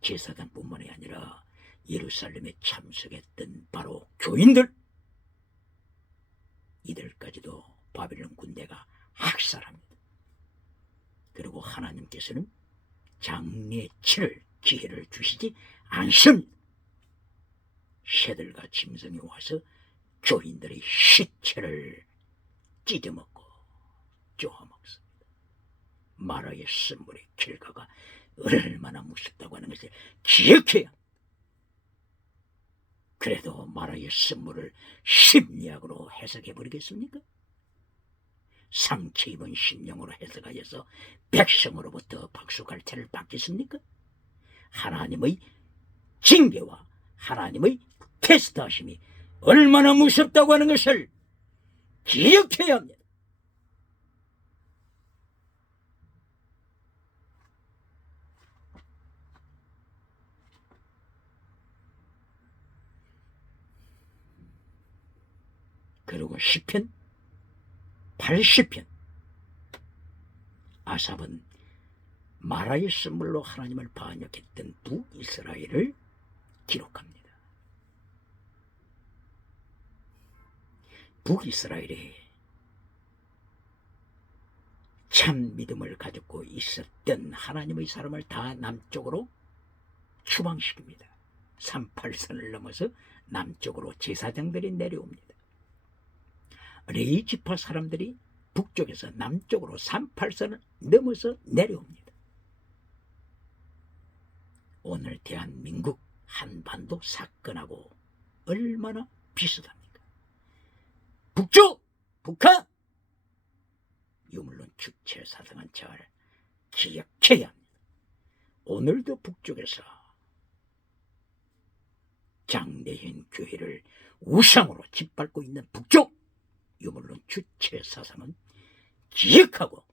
제사장뿐만이 아니라 예루살렘에 참석했던 바로 교인들, 이들까지도 바벨론 군대가 학살합니다. 그리고 하나님께서는 장례 치를 기회를 주시지 않습니다. 새들과 짐승이 와서 교인들의 시체를 찢어먹고 쪼아먹습니다. 마라의 선물의 결과가 얼마나 무섭다고 하는 것을 기억해야 합니다. 그래도 마라의 선물을 심리학으로 해석해 버리겠습니까? 상처 입은 심령으로 해석하여서 백성으로부터 박수갈채를 받겠습니까? 하나님의 징계와 하나님의 테스트하심이 얼마나 무섭다고 하는 것을 기억해야 합니다. 그리고 시편 80편, 아삽은 마라의 선물로 하나님을 반역했던 북이스라엘을 기록합니다. 북이스라엘이 참 믿음을 가지고 있었던 하나님의 사람을 다 남쪽으로 추방시킵니다. 38선을 넘어서 남쪽으로 제사장들이 내려옵니다. 레위지파 사람들이 북쪽에서 남쪽으로 38선을 넘어서 내려옵니다. 오늘 대한민국 한반도 사건하고 얼마나 비슷합니까? 북쪽, 북한, 유물론 주체 사상한 잘 기억해야 합니다. 오늘도 북쪽에서 장례현 교회를 우상으로 짓밟고 있는 북쪽, 유물론 주체 사상은 기억하고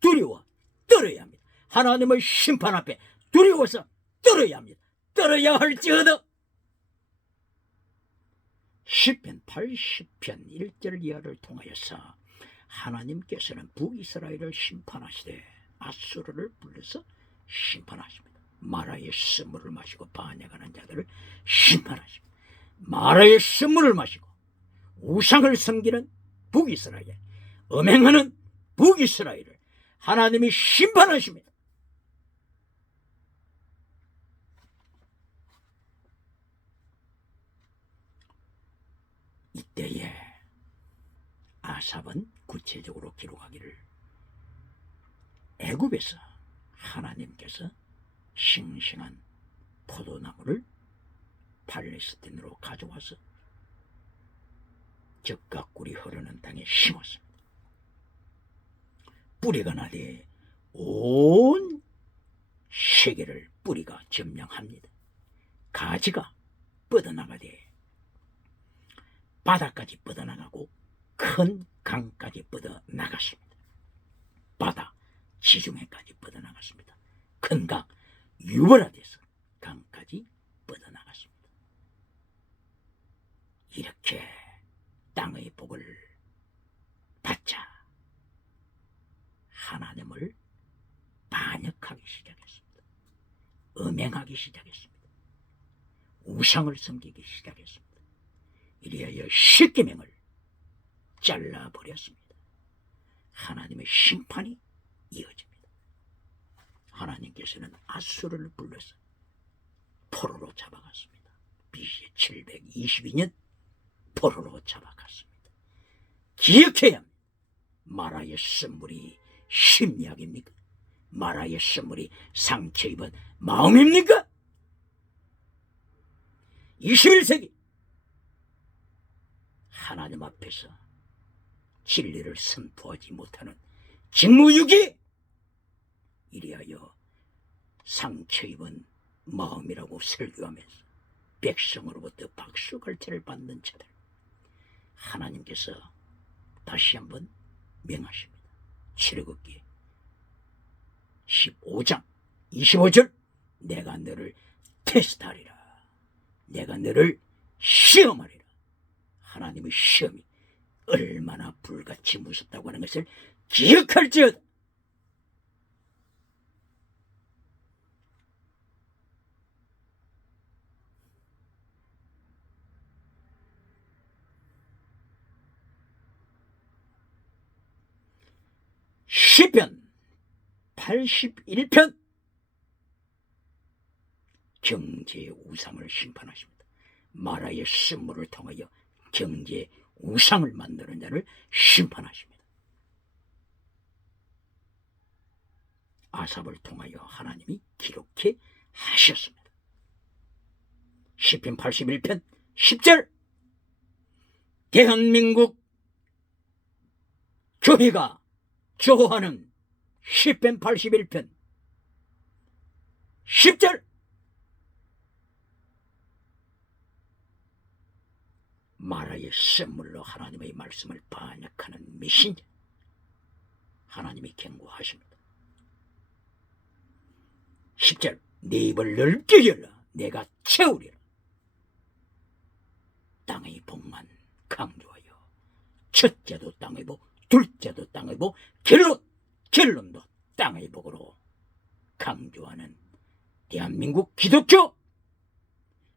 두려워 떨어야 합니다. 하나님의 심판 앞에 두려워서 떨어야 합니다. 떨어야 할지어다. 시편 80편 1절 이하를 통하여서 하나님께서는 북이스라엘을 심판하시되 아수르를 불러서 심판하십니다. 마라의 선물을 마시고 반역하는 자들을 심판하십니다. 마라의 선물을 마시고 우상을 섬기는 북이스라엘, 음행하는 북이스라엘을 하나님이 심판하십니다. 이때에 아삽은 구체적으로 기록하기를, 애굽에서 하나님께서 싱싱한 포도나무를 팔레스틴으로 가져와서 적과 꿀이 흐르는 땅에 심었습니다. 뿌리가 나되 온 세계를 뿌리가 점령합니다. 가지가 뻗어나가되 바다까지 뻗어나가고 큰 강까지 뻗어나갔습니다. 바다 지중해까지 뻗어나갔습니다. 큰 강 유보라돼서 강까지 뻗어나갔습니다. 이렇게 땅의 복을 받자 하나님을 반역하기 시작했습니다. 음행하기 시작했습니다. 우상을 섬기기 시작했습니다. 이리하여 십계명을 잘라버렸습니다. 하나님의 심판이 이어집니다. 하나님께서는 아수르를 불러서 포로로 잡아갔습니다. BC 722년 포로로 잡아갔습니다. 기억해야 합니다. 마라의 선물이 심리학입니까? 마라의 선물이 상처 입은 마음입니까? 21세기 하나님 앞에서 진리를 선포하지 못하는 직무유기, 이리하여 상처 입은 마음이라고 설교하면서 백성으로부터 박수갈채를 받는 자들, 하나님께서 다시 한번 명하십니다. 출애굽기 15장 25절, 내가 너를 테스트하리라. 내가 너를 시험하리라. 하나님의 시험이 얼마나 불같이 무섭다고 하는 것을 기억할지어다. 시편 81편, 경제의 우상을 심판하십니다. 마라의 선물을 통하여 경제의 우상을 만드는 자를 심판하십니다. 아삽을 통하여 하나님이 기록해 하셨습니다. 시편 81편 10절, 대한민국 교회가 좋아하는 시편 81편 10절, 마라의 선물로 하나님의 말씀을 반역하는 메신저, 하나님이 경고하십니다. 10절, 네 입을 넓게 열라. 내가 채우리라. 땅의 복만 강조하여 첫째도 땅의 복, 둘째도 땅의 복, 결론도 땅의 복으로 강조하는 대한민국 기독교,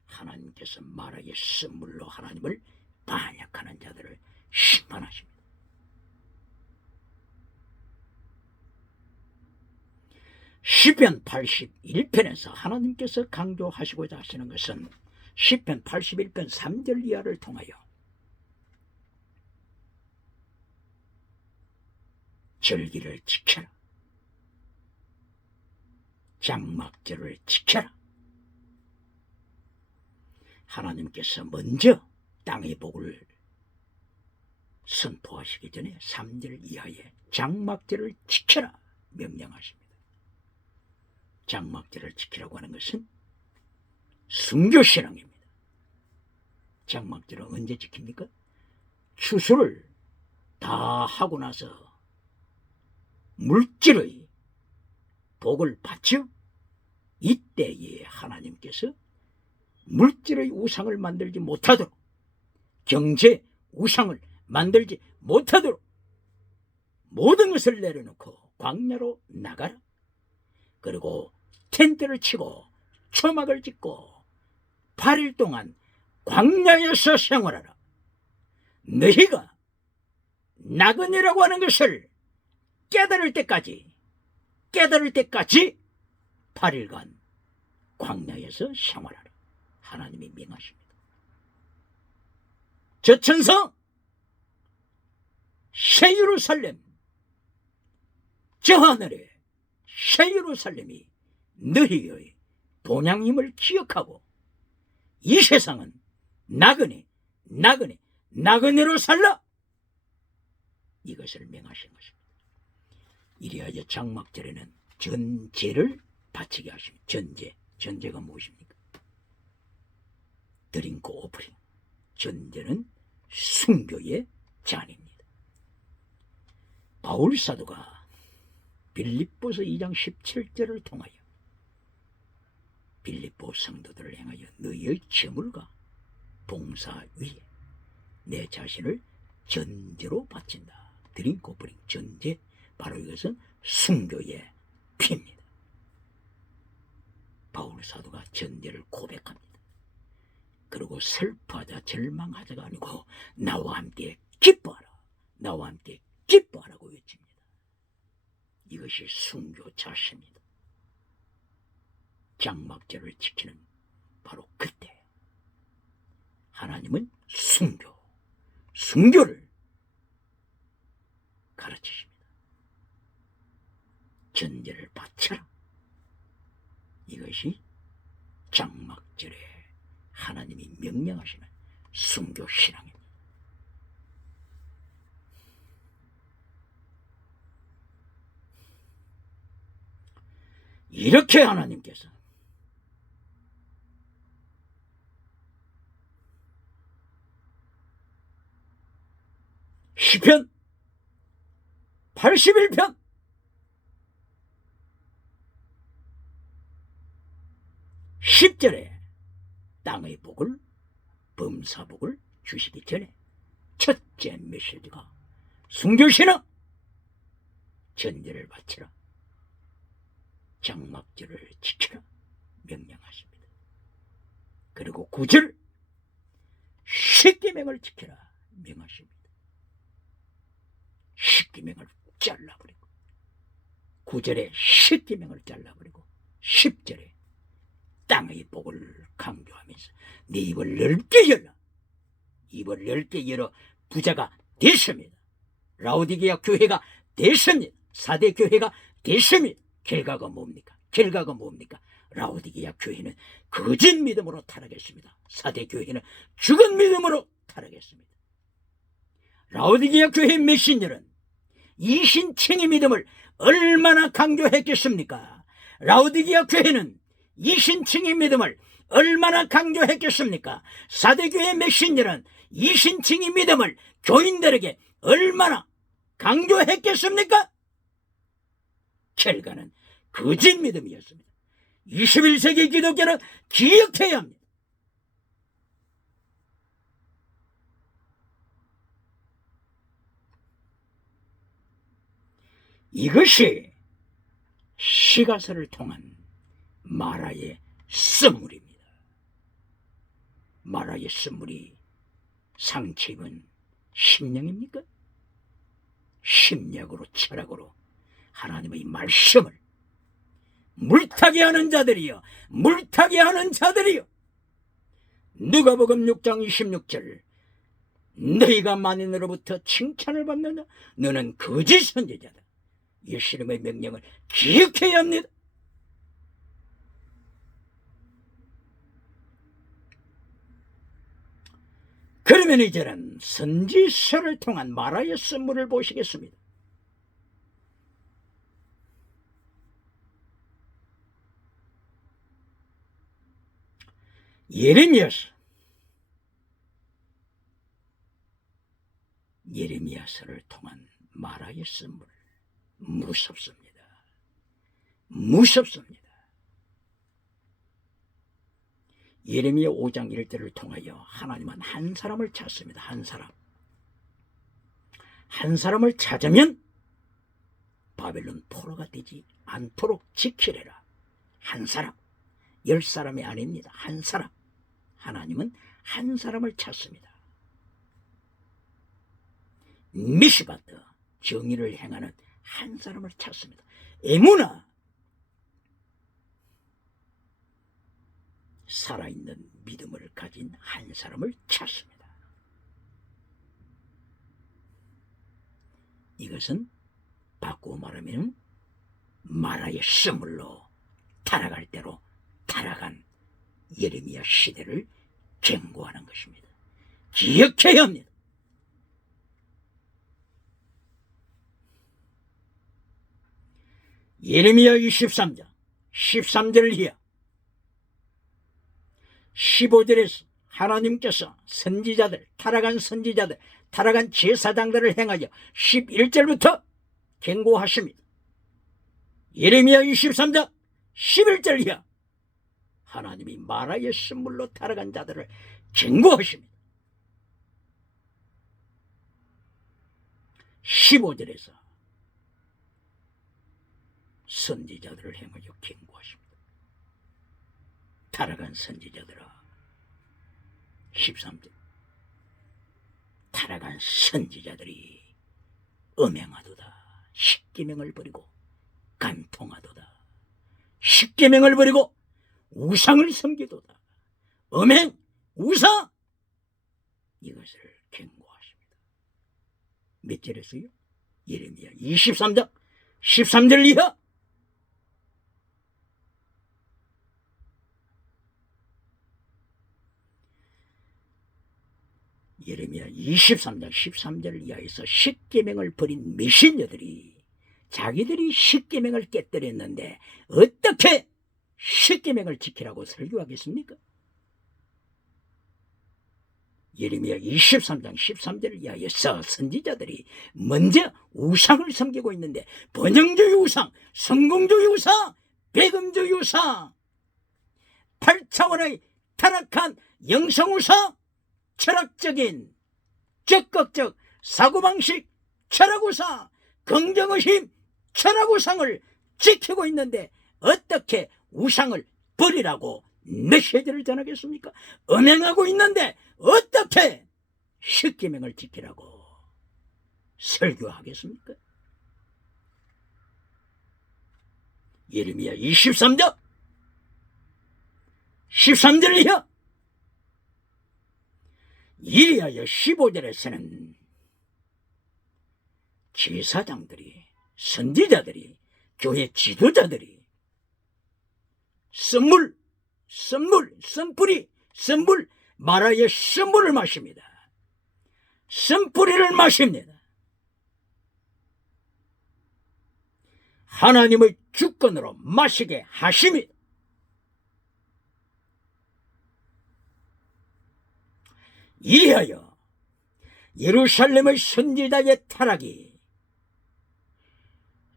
하나님께서 마라의 선물로 하나님을 반역하는 자들을 심판하십니다. 시편 81편에서 하나님께서 강조하시고자 하시는 것은 시편 81편 3절 이하를 통하여 절기를 지켜라, 장막절을 지켜라. 하나님께서 먼저 땅의 복을 선포하시기 전에 3절 이하에 장막절을 지켜라 명령하십니다. 장막절을 지키라고 하는 것은 순교신앙입니다. 장막절은 언제 지킵니까? 추수를 다 하고 나서 물질의 복을 받죠. 이때에 하나님께서 물질의 우상을 만들지 못하도록, 경제 우상을 만들지 못하도록 모든 것을 내려놓고 광야로 나가라. 그리고 텐트를 치고 초막을 짓고 8일 동안 광야에서 생활하라. 너희가 나그네라고 하는 것을 깨달을 때까지 8일간 광야에서 생활하라. 하나님이 명하십니다. 저 천성 새 예루살렘, 저 하늘에 새 예루살렘이 너희의 본향임을 기억하고 이 세상은 나그네로 살라. 이것을 명하신 것입니다. 이리하여 장막절에는 전제를 바치게 하십니다. 전제가 무엇입니까? 드링크 오프링. 전제는 순교의 잔입니다. 바울 사도가 빌립보서 2장 17절을 통하여 빌립보 성도들을 향하여 너희의 재물과 봉사 위에 내 자신을 전제로 바친다. 드링크 오프링, 전제, 바로 이것은 순교의 피입니다. 바울 사도가 전제를 고백합니다. 그리고 슬퍼하자 절망하자가 아니고 나와 함께 기뻐하라, 나와 함께 기뻐하라고 외칩니다. 이것이 순교 자세입니다. 장막절을 지키는 바로 그때 하나님은 순교를 가르치십니다. 전제를 바쳐라. 이것이 장막절에 하나님이 명령하시는 순교 신앙입니다. 이렇게 하나님께서 시편 81편 10절에 땅의 복을, 범사복을 주시기 전에 첫째 메시지가 순교신앙, 전제를 바치라, 장막절을 지키라 명령하십니다. 그리고 9절 십계명을 지키라 명하십니다. 십계명을 잘라버리고 9절에 십계명을 잘라버리고 10절에 땅의 복을 강조하면서 네 입을 넓게 열라. 입을 넓게 열어 부자가 됐습니다. 라오디게아 교회가 됐습니다. 사대 교회가 됐습니다. 결과가 뭡니까? 라오디게아 교회는 거짓 믿음으로 타락했습니다. 사대 교회는 죽은 믿음으로 타락했습니다. 라오디게아 교회의 메신저는 이신칭의 믿음을 얼마나 강조했겠습니까? 라오디게아 교회는 이신칭의 믿음을 얼마나 강조했겠습니까? 사대교회 메신저는 이신칭의 믿음을 교인들에게 얼마나 강조했겠습니까? 결과는 거짓 믿음이었습니다. 21세기 기독교는 기억해야 합니다. 이것이 시가서를 통한 마라의 선물입니다. 마라의 선물이 상처 입은 심령입니까? 심령으로 철학으로 하나님의 말씀을 물타게 하는 자들이여, 누가복음 6장 26절 너희가 만인으로부터 칭찬을 받느냐? 너는 거짓 선지자다. 예수님의 명령을 기억해야 합니다. 그러면 이제는 선지서를 통한 마라의 선물을 보시겠습니다. 예레미야서를 통한 마라의 선물, 무섭습니다. 예레미야 5장 1절을 통하여 하나님은 한 사람을 찾습니다. 한 사람을 찾으면 바벨론 포로가 되지 않도록 지키래라. 한 사람, 10사람이 아닙니다. 한 사람. 하나님은 한 사람을 찾습니다. 미시바트, 정의를 행하는 한 사람을 찾습니다. 에무나, 살아있는 믿음을 가진 한 사람을 찾습니다. 이것은 바꾸어 말하면 마라의 선물로 타락할 대로 타락한 예레미야 시대를 경고하는 것입니다. 기억해야 합니다. 예레미야 23장 13절 이하 15절에서 하나님께서 타락한 선지자들, 타락한 제사장들을 행하여 11절부터 경고하십니다. 예레미야 23장 11절 이하 하나님이 마라의 선물로 타락한 자들을 경고하십니다. 15절에서 선지자들을 행하여 경고하십니다. 타락한 선지자들아. 13절 타락한 선지자들이 음행하도다. 십계명을 버리고 간통하도다. 십계명을 버리고 우상을 섬기도다. 음행, 우상, 이것을 경고하십니다. 몇 절에서요? 예레미야 23장 13절 이하. 예레미야 23장 13절 이하에서 십계명을 버린 메신저들이 자기들이 십계명을 깨뜨렸는데 어떻게 십계명을 지키라고 설교하겠습니까? 예레미야 23장 13절 이하에서 선지자들이 먼저 우상을 섬기고 있는데 번영주의 우상, 성공주의 우상, 배금주의 우상, 8차원의 타락한 영성우상, 철학적인 적극적 사고방식 철학우상, 긍정의심 철학우상을 지키고 있는데 어떻게 우상을 버리라고 메시지를 전하겠습니까? 음행하고 있는데 어떻게 십계명을 지키라고 설교하겠습니까? 예레미야 23장 13절 이하. 이리하여 15절에서는 제사장들이, 선지자들이, 교회 지도자들이 선물, 마라의 선물을 마십니다. 선뿌리를 마십니다. 하나님의 주권으로 마시게 하십니다. 이리하여 예루살렘의 선지자의 타락이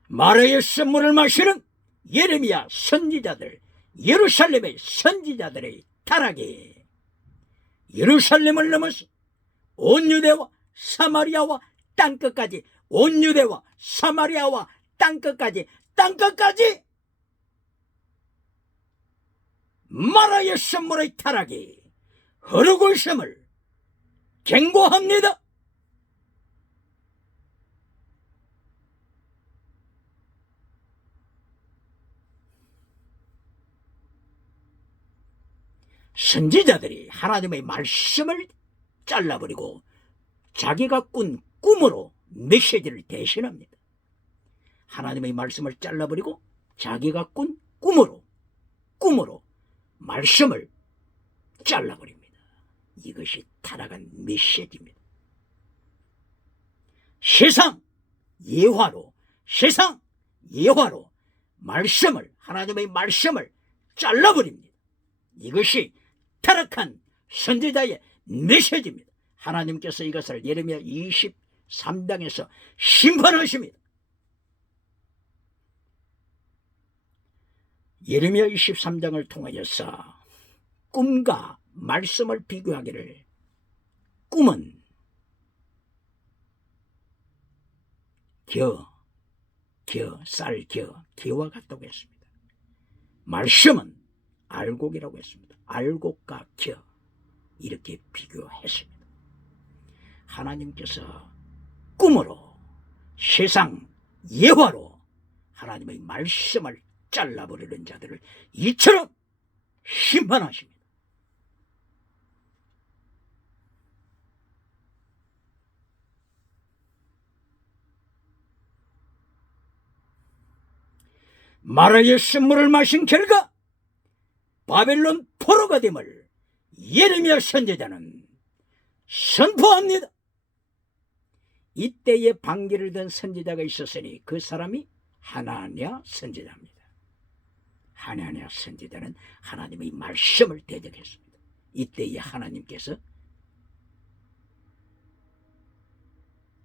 마라의 선물을 마시는 예레미야 선지자들, 예루살렘의 선지자들의 타락이 예루살렘을 넘어서 온 유대와 사마리아와 땅끝까지, 온 유대와 사마리아와 땅끝까지 마라의 선물의 타락이 흐르고 있음을 경고합니다. 선지자들이 하나님의 말씀을 잘라버리고 자기가 꾼 꿈으로 메시지를 대신합니다. 하나님의 말씀을 잘라버리고 자기가 꾼 꿈으로 말씀을 잘라버립니다. 이것이 타락한 메시지입니다. 세상 예화로 말씀을, 하나님의 말씀을 잘라버립니다. 이것이 타락한 선지자의 메시지입니다. 하나님께서 이것을 예레미야 23장에서 심판하십니다. 예레미야 23장을 통하여서 꿈과 말씀을 비교하기를, 꿈은 겨와 같다고 했습니다. 말씀은 알곡이라고 했습니다. 알곡과 겨, 이렇게 비교했습니다. 하나님께서 꿈으로, 세상 예화로 하나님의 말씀을 잘라버리는 자들을 이처럼 심판하십니다. 마라의 선물을 마신 결과 바벨론 포로가 됨을 예레미야 선지자는 선포합니다. 이때에 방귀를 든 선지자가 있었으니 그 사람이 하나냐 선지자입니다. 하나냐 선지자는 하나님의 말씀을 대적했습니다. 이때에 하나님께서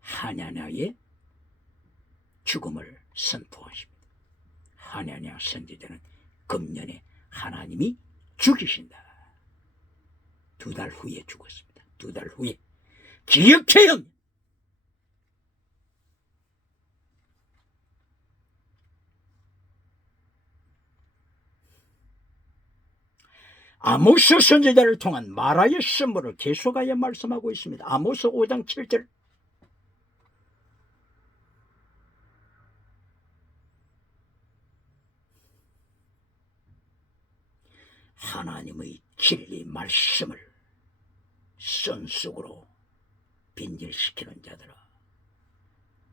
하나냐의 죽음을 선포하십니다. 하나냐 선지자는 금년에 하나님이 죽이신다. 2달 후에 죽었습니다. 2달 후에. 기억해요. 아모스 선지자를 통한 마라의 선물을 계속하여 말씀하고 있습니다. 아모스 5장 7절. 하나님의 진리 말씀을 선속으로 빈질시키는 자들아,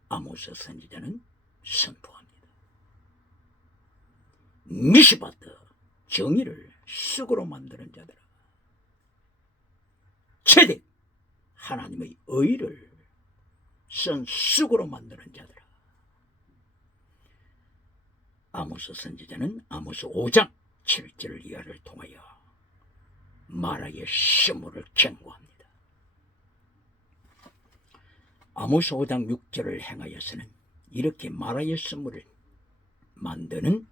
아모스 선지자는 선포합니다. 미시바트 정의를 쑥으로 만드는 자들아, 체득 하나님의 의를 쑥으로 만드는 자들아, 아모스 선지자는 아모스 5장 7절 이하를 통하여 마라의 선물을 경고합니다. 아모스 5장 6절을 행하여서는 이렇게 마라의 선물을 만드는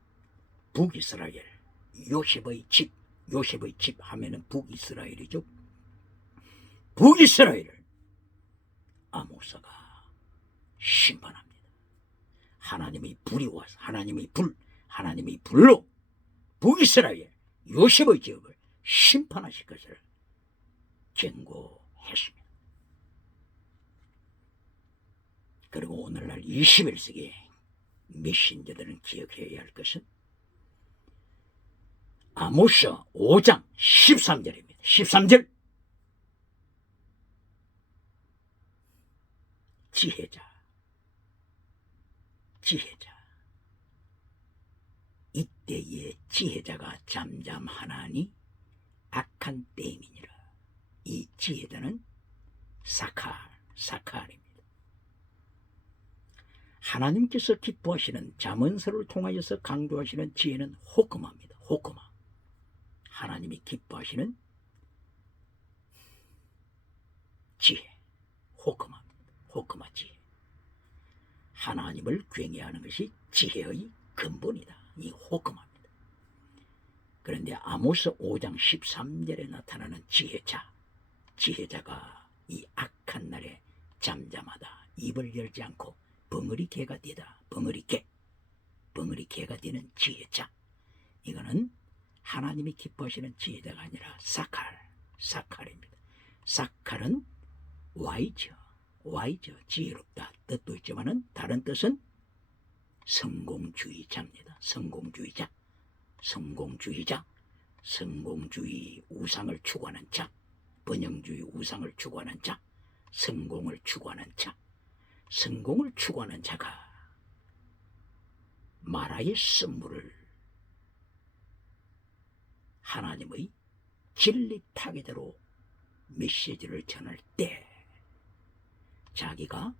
북이스라엘 요셉의 집 하면은 북이스라엘이죠. 북이스라엘을 아모스가 심판합니다. 하나님의 불이 와서 하나님의 불로 북이스라엘 요셉의 지역을 심판하실 것을 경고했습니다. 그리고 오늘날 21세기에 메신저들은 기억해야 할 것은 아모스 5장 13절입니다. 13절. 지혜자. 이때의 지혜자가 잠잠하나니 악한 때임이니라. 이 지혜자는 사칼입니다. 하나님께서 기뻐하시는 잠언서를 통하여서 강조하시는 지혜는 호크마입니다. 호크마. 하나님이 기뻐하시는 지혜, 호크마입니다. 호크마 지혜. 하나님을 굉해하는 것이 지혜의 근본이다. 이 호크마입니다. 그런데 아모스 5장 13절에 나타나는 지혜자가 이 악한 날에 잠잠하다, 입을 열지 않고 벙어리 개가 되다. 벙어리 개가 되는 지혜자. 이거는 하나님이 기뻐하시는 지혜자가 아니라 사칼입니다. 사칼은 와이저, 지혜롭다 뜻도 있지만은 다른 뜻은 성공주의자입니다. 성공주의 우상을 추구하는 자, 번영주의 우상을 추구하는 자, 성공을 추구하는 자가 마라의 선물을 하나님의 진리 타계대로 메시지를 전할 때 자기가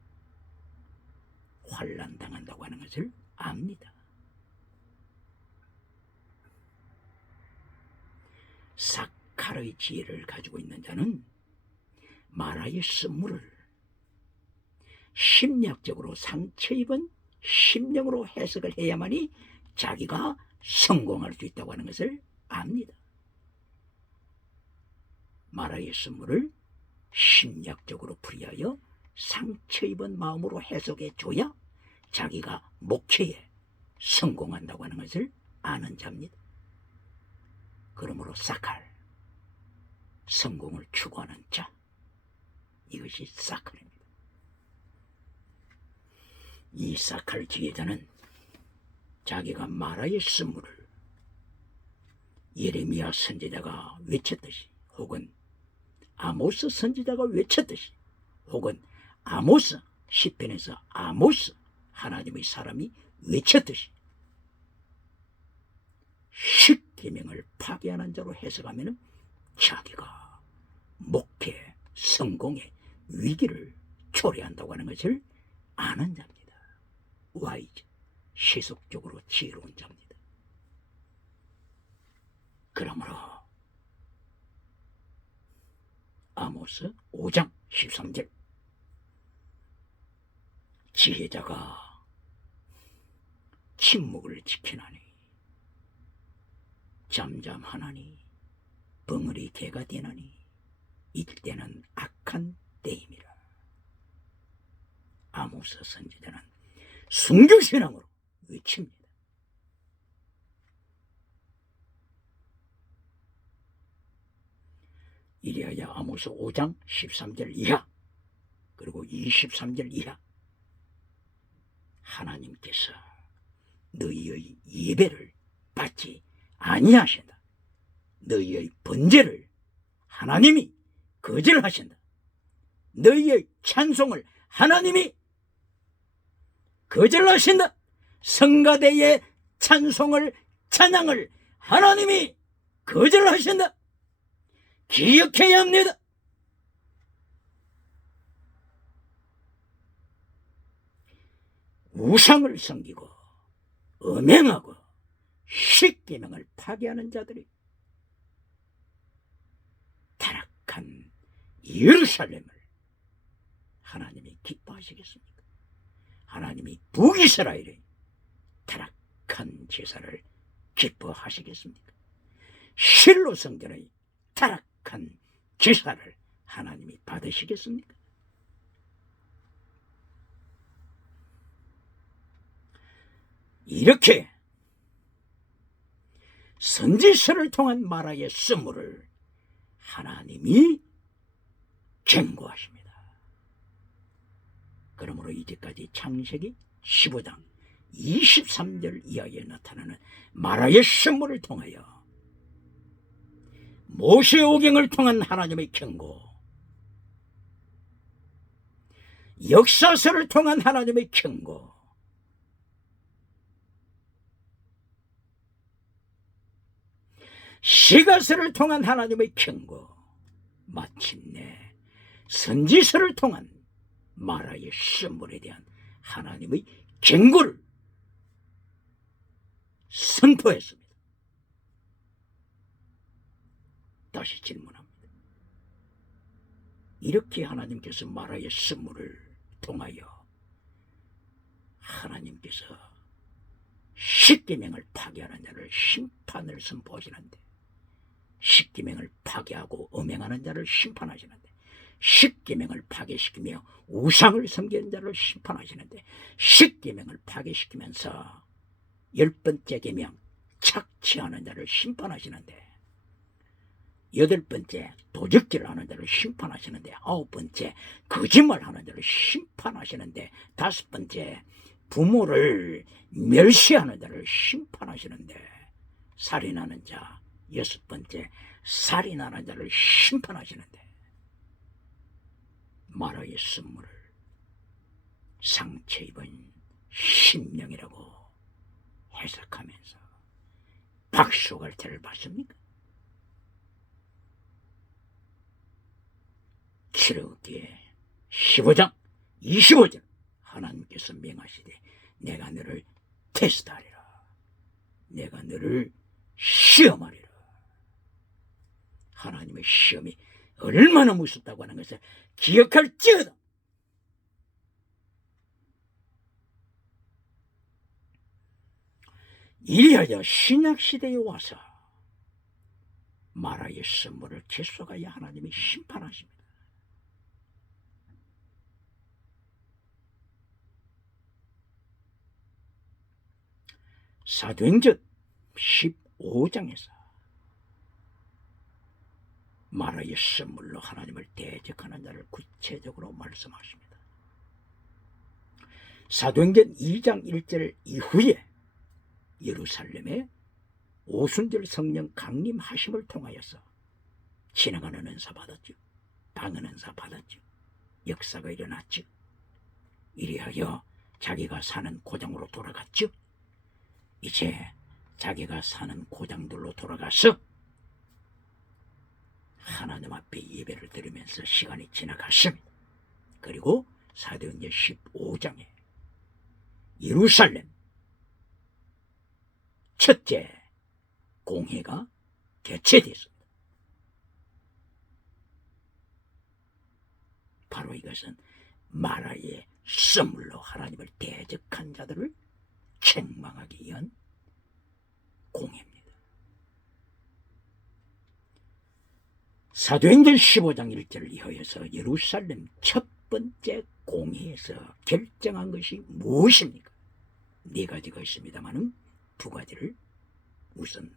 환난당한다고 하는 것을 압니다. 사칼의 지혜를 가지고 있는 자는 마라의 선물을 심리학적으로 상처 입은 심령으로 해석을 해야만이 자기가 성공할 수 있다고 하는 것을 압니다. 마라의 선물을 심리학적으로 풀이하여 상처 입은 마음으로 해석해 줘야 자기가 목회에 성공한다고 하는 것을 아는 자입니다. 그러므로 사칼, 성공을 추구하는 자, 이것이 사칼입니다. 이 사칼 지혜자는 자기가 마라의 선물을 예레미야 선지자가 외쳤듯이, 혹은 아모스 선지자가 외쳤듯이, 혹은 아모스 시편에서 아모스 하나님의 사람이 외쳤듯이 10계명을 파괴하는 자로 해석하면 자기가 목회 성공의 위기를 초래한다고 하는 것을 아는 자입니다. 와이즈, 세속적으로 지혜로운 자입니다. 그러므로 아모스 5장 13절, 지혜자가 침묵을 지키나니 잠잠하나니 벙어리 개가 되나니 이때는 악한 때임이라. 아모스 선지자는 순교신앙으로 외칩니다. 이리하여 아모스 5장 13절 이하 그리고 23절 이하 하나님께서 너희의 예배를 받지 아니하신다. 너희의 번제를 하나님이 거절하신다. 너희의 찬송을 하나님이 거절하신다. 성가대의 찬송을 찬양을 하나님이 거절하신다. 기억해야 합니다. 우상을 섬기고 음행하고 십계명을 파괴하는 자들이 타락한 예루살렘을 하나님이 기뻐하시겠습니까? 하나님이 북이스라엘의 타락한 제사를 기뻐하시겠습니까? 실로 성전의 타락한 제사를 하나님이 받으시겠습니까? 이렇게 선지서를 통한 마라의 쓴물을 하나님이 경고하십니다. 그러므로 이제까지 창세기 15장 23절 이하에 나타나는 마라의 쓴물을 통하여 모세오경을 통한 하나님의 경고, 역사서를 통한 하나님의 경고, 시가서를 통한 하나님의 경고, 마침내 선지서를 통한 마라의 쓴물에 대한 하나님의 경고를 선포했습니다. 다시 질문합니다. 이렇게 하나님께서 마라의 쓴물을 통하여 하나님께서 십계명을 파괴하는 자를 심판을 선포하시는데, 십계명을 파괴하고 음행하는 자를 심판하시는데, 십계명을 파괴시키며 우상을 섬기는 자를 심판하시는데, 십계명을 파괴시키면서 10번째 계명 착취하는 자를 심판하시는데, 8번째 도적질을 하는 자를 심판하시는데, 9번째 거짓말하는 자를 심판하시는데, 5번째 부모를 멸시하는 자를 심판하시는데, 살인하는 자 6번째 살인하는 자를 심판하시는데, 마라의 쓴물을 상처 입은 심령이라고 해석하면서 박수갈채를 받습니까? 출애굽기 15장 25절 하나님께서 명하시되 내가 너를 테스트하리라. 내가 너를 시험하리라. 하나님의 시험이 얼마나 무섭다고 하는 것을 기억할지어다. 이리하여 신약시대에 와서 마라의 쓴물을 계속하여 하나님이 심판하십니다. 사도행전 15장에서 마라의 쓴물로 하나님을 대적하는 자를 구체적으로 말씀하십니다. 사도행전 2장 1절 이후에 예루살렘에 오순절 성령 강림하심을 통하여서 지나가는 은사 받았죠. 방언 은사 받았죠. 역사가 일어났죠. 이리하여 자기가 사는 고장으로 돌아갔죠. 이제 자기가 사는 고장들로 돌아가서 하나님 앞에 예배를 드리면서 시간이 지나갔습니다. 그리고 사도행전 15장에 예루살렘 첫째 공회가 개최됐습니다. 바로 이것은 마라의 쓴물로 하나님을 대적한 자들을 책망하기 위한 공회입니다. 사도행전 15장 1절을 이하여서 예루살렘 첫 번째 공회에서 결정한 것이 무엇입니까? 네 가지가 있습니다만 두 가지를 우선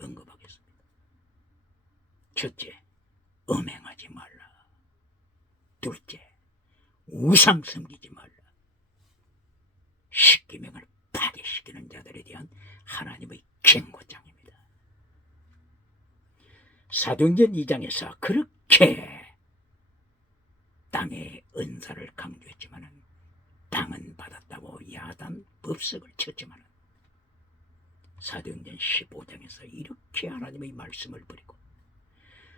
언급하겠습니다. 첫째, 음행하지 말라. 둘째, 우상 섬기지 말라. 십계명을 파괴시키는 자들에 대한 하나님의 경고장입니다. 사도행전 2장에서 그렇게 땅의 은사를 강조했지만 땅은 받았다고 야단 법석을 쳤지만 사도행전 15장에서 이렇게 하나님의 말씀을 버리고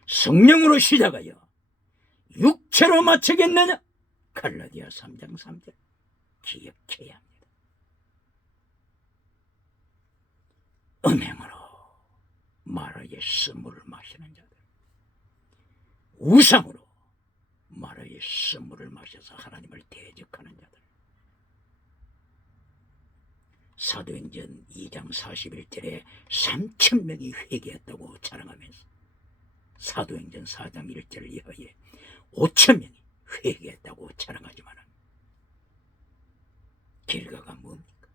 성령으로 시작하여 육체로 마치겠느냐? 갈라디아 3장 3절 기억해야 합니다. 음행으로 마라의 쓴물을 마시는 자들, 우상으로 마라의 쓴물을 마셔서 하나님을 대적하는 자들, 사도행전 2장 41절에 3,000명이 회개했다고 자랑하면서 사도행전 4장 1절 이하에 5,000명이 회개했다고 자랑하지만 결과가 뭡니까?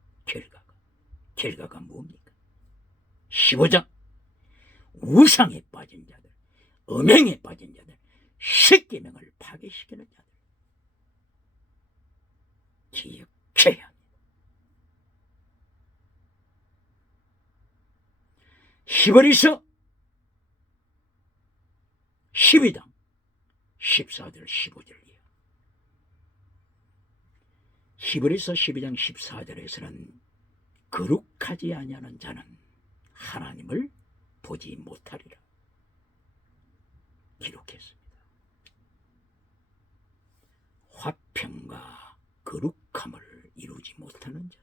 결과가 뭡니까? 15장 우상에 빠진 자들, 음행에 빠진 자들, 십계명을 파괴시키는 자들 기억해야 합니다. 히브리서 12장 14절 15절이에요. 히브리서 12장 14절에서는 거룩하지 아니하는 자는 하나님을 보지 못하리라 기록했습니다. 화평과 거룩함을 이루지 못하는 자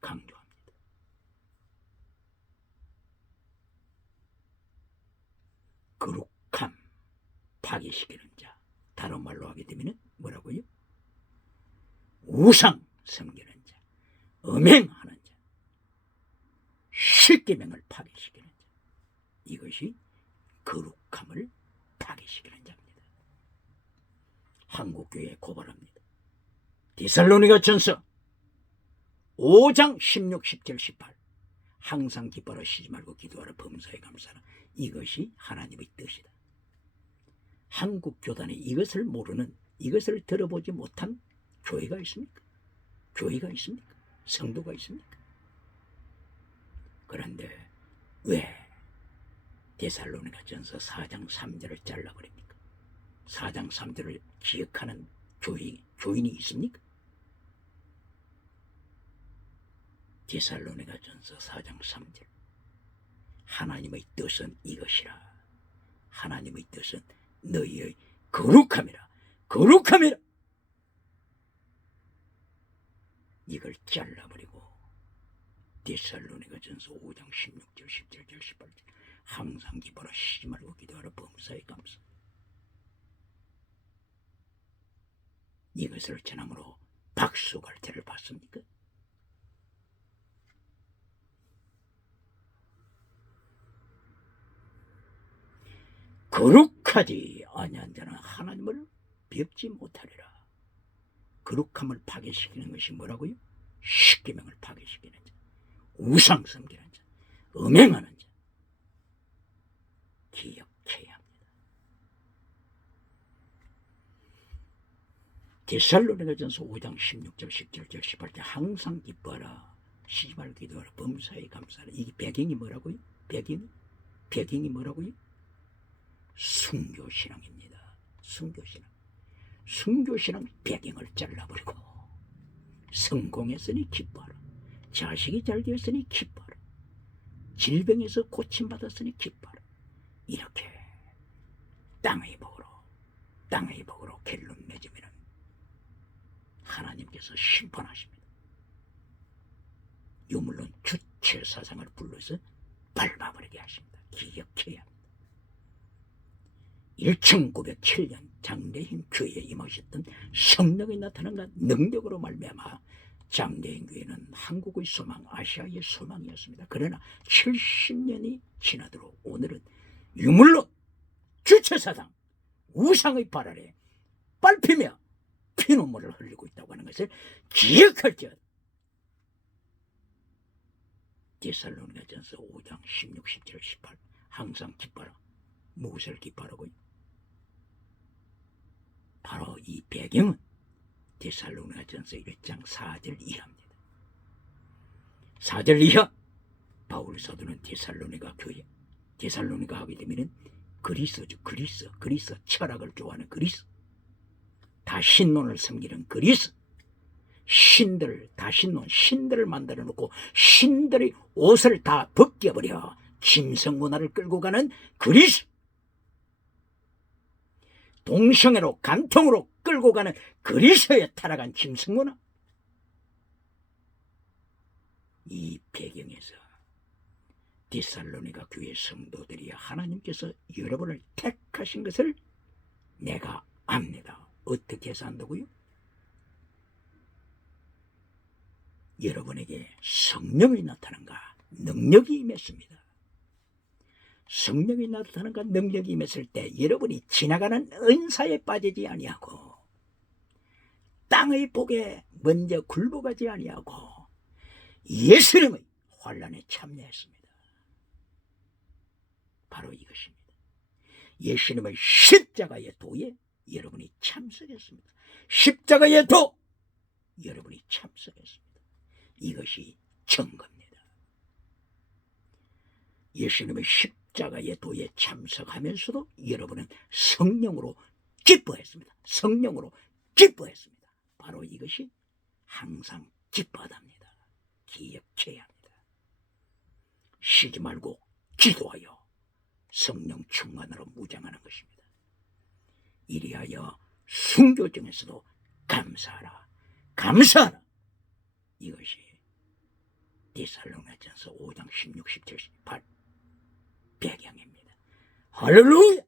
강조합니다. 거룩함 파괴시키는 자, 다른 말로 하게 되면 뭐라고요? 우상 섬기는 자, 음행하는 자, 십계명을 파괴시키는 자, 이것이 거룩함을 파괴시키는 자입니다. 한국교회에 고발합니다. 데살로니가 전서 5장 16, 17, 18 항상 기뻐하라, 쉬지 말고 기도하라, 범사에 감사하라. 이것이 하나님의 뜻이다. 한국 교단에 이것을 모르는, 이것을 들어보지 못한 교회가 있습니까? 교회가 있습니까? 성도가 있습니까? 그런데 왜 데살로니가 전서 4장 3절을 잘라버립니까? 4장 3절을 기억하는 교인이 있습니까? 데살로니가 전서 4장 3절 하나님의 뜻은 이것이라. 하나님의 뜻은 너희의 거룩함이라. 거룩함이라. 이걸 잘라버리고 데살로니가 전서 5장 16절 17절 18절 항상 기뻐하라, 쉬지 말고 기도하라, 범사에 감사. 이것을 전함으로 박수갈채를 받습니까? 거룩하지 아니한 자는 하나님을 뵙지 못하리라. 거룩함을 파괴시키는 것이 뭐라고요? 십계명을 파괴시키는 자, 우상 섬기는 자, 음행하는 자 기억해야 합니다. 데살로니가전서 5장 16절 17절 18절 항상 기뻐하라, 쉬지 말고 기도하라, 범사에 감사하라. 이게 배경이 뭐라고요? 배경이 뭐라고요? 순교신앙입니다. 순교신앙 배경을 잘라버리고 성공했으니 기뻐하라, 자식이 잘 되었으니 기뻐하라, 질병에서 고침받았으니 기뻐하라. 이렇게 땅의 복으로 결론 맺으면 하나님께서 심판하십니다. 유물론 주체사상을 불러서 밟아버리게 하십니다. 기억해야 합니다. 1907년 장대현 교회에 임하셨던 성령이 나타난과 능력으로 말미암아 장대현 교회는 한국의 소망, 아시아의 소망이었습니다. 그러나 70년이 지나도록 오늘은 유물론 주체사상 우상의 발 아래 밟히며 피눈물을 흘리고 있다고 하는 것을 기억할지어다. 데살로니가전서 5장 16, 17, 18 항상 기뻐라. 무엇을 기뻐하고요? 바로 이 배경은 데살로니가전서 1장 4절 이하입니다. 4절 이하 바울 사도는 데살로니가 교회, 데살로니가 하게 되면은 그리스죠. 그리스 철학을 좋아하는 그리스, 다 신론을 섬기는 그리스, 신들, 다 신들을 만들어 놓고 신들의 옷을 다 벗겨버려 짐승 문화를 끌고 가는 그리스, 동성애로 간통으로 끌고 가는 그리스에 타락한 짐승 문화. 이 배경에서 데살로니가 교회 성도들이 하나님께서 여러분을 택하신 것을 내가 압니다. 어떻게 해서 안다고요? 여러분에게 성령이 나타난가 능력이 임했습니다. 성령이 나타난가 능력이 임했을 때 여러분이 지나가는 은사에 빠지지 아니하고 땅의 복에 먼저 굴복하지 아니하고 예수님의 환난에 참여했습니다. 바로 이것입니다. 예수님의 십자가의 도에 여러분이 참석했습니다. 십자가의 도 여러분이 참석했습니다. 이것이 증거입니다. 예수님의 십자가의 도에 참석하면서도 여러분은 성령으로 기뻐했습니다. 성령으로 기뻐했습니다. 바로 이것이 항상 기뻐하답니다. 기억해야 합니다. 쉬지 말고 기도하여 성령 충만으로 무장하는 것입니다. 이리하여 순교 중에서도 감사하라. 감사하라. 이것이 데살로니가전서 5장 16, 17, 18 배경입니다. 할렐루야!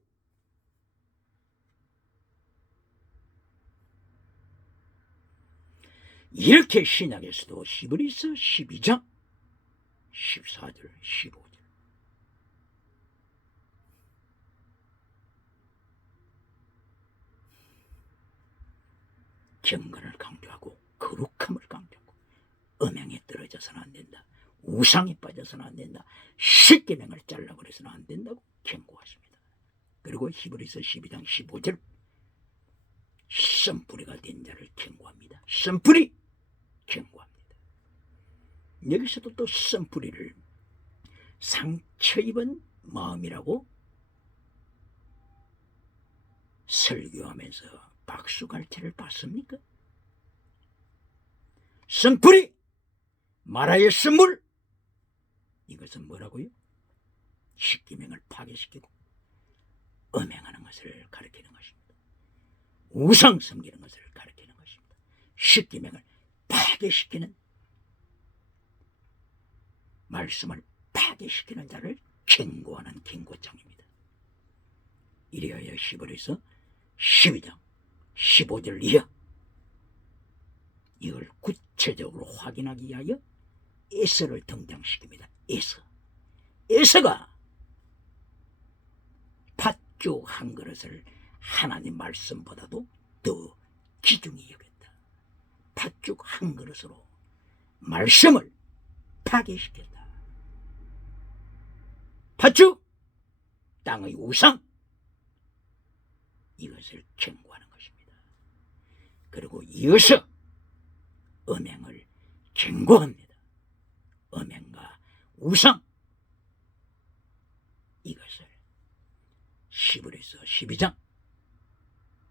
이렇게 신약에서도 히브리서 12장 14절 15절 경건을 강조하고 거룩함을 강조하고 음행에 떨어져서는 안 된다. 우상에 빠져서는 안 된다. 십계명을 잘라버려서는 안 된다고 경고하십니다. 그리고 히브리서 12장 15절 쓴뿌리가 된 자를 경고합니다. 쓴뿌리 경고합니다. 여기서도 또 쓴뿌리를 상처 입은 마음이라고 설교하면서 박수갈채를 받습니까? 쓴뿌리 마라의 쓴물, 이것은 뭐라고요? 십계명을 파괴시키고 음행하는 것을 가리키는 것입니다. 우상 섬기는 것을 가리키는 것입니다. 십계명을 파괴시키는, 말씀을 파괴시키는 자를 경고하는 경고장입니다. 이리하여 히브리서 12장 15절 이하 이걸 구체적으로 확인하기 위하여 에서를 등장시킵니다. 에서가 팥죽 한 그릇을 하나님 말씀보다도 더 귀중히 여겼다. 팥죽 한 그릇으로 말씀을 파괴시켰다. 팥죽, 땅의 우상, 이것을 경고하는 것입니다. 그리고 이어서 음행을 경고합니다. 음행과 우상, 이것을 히브리서 12장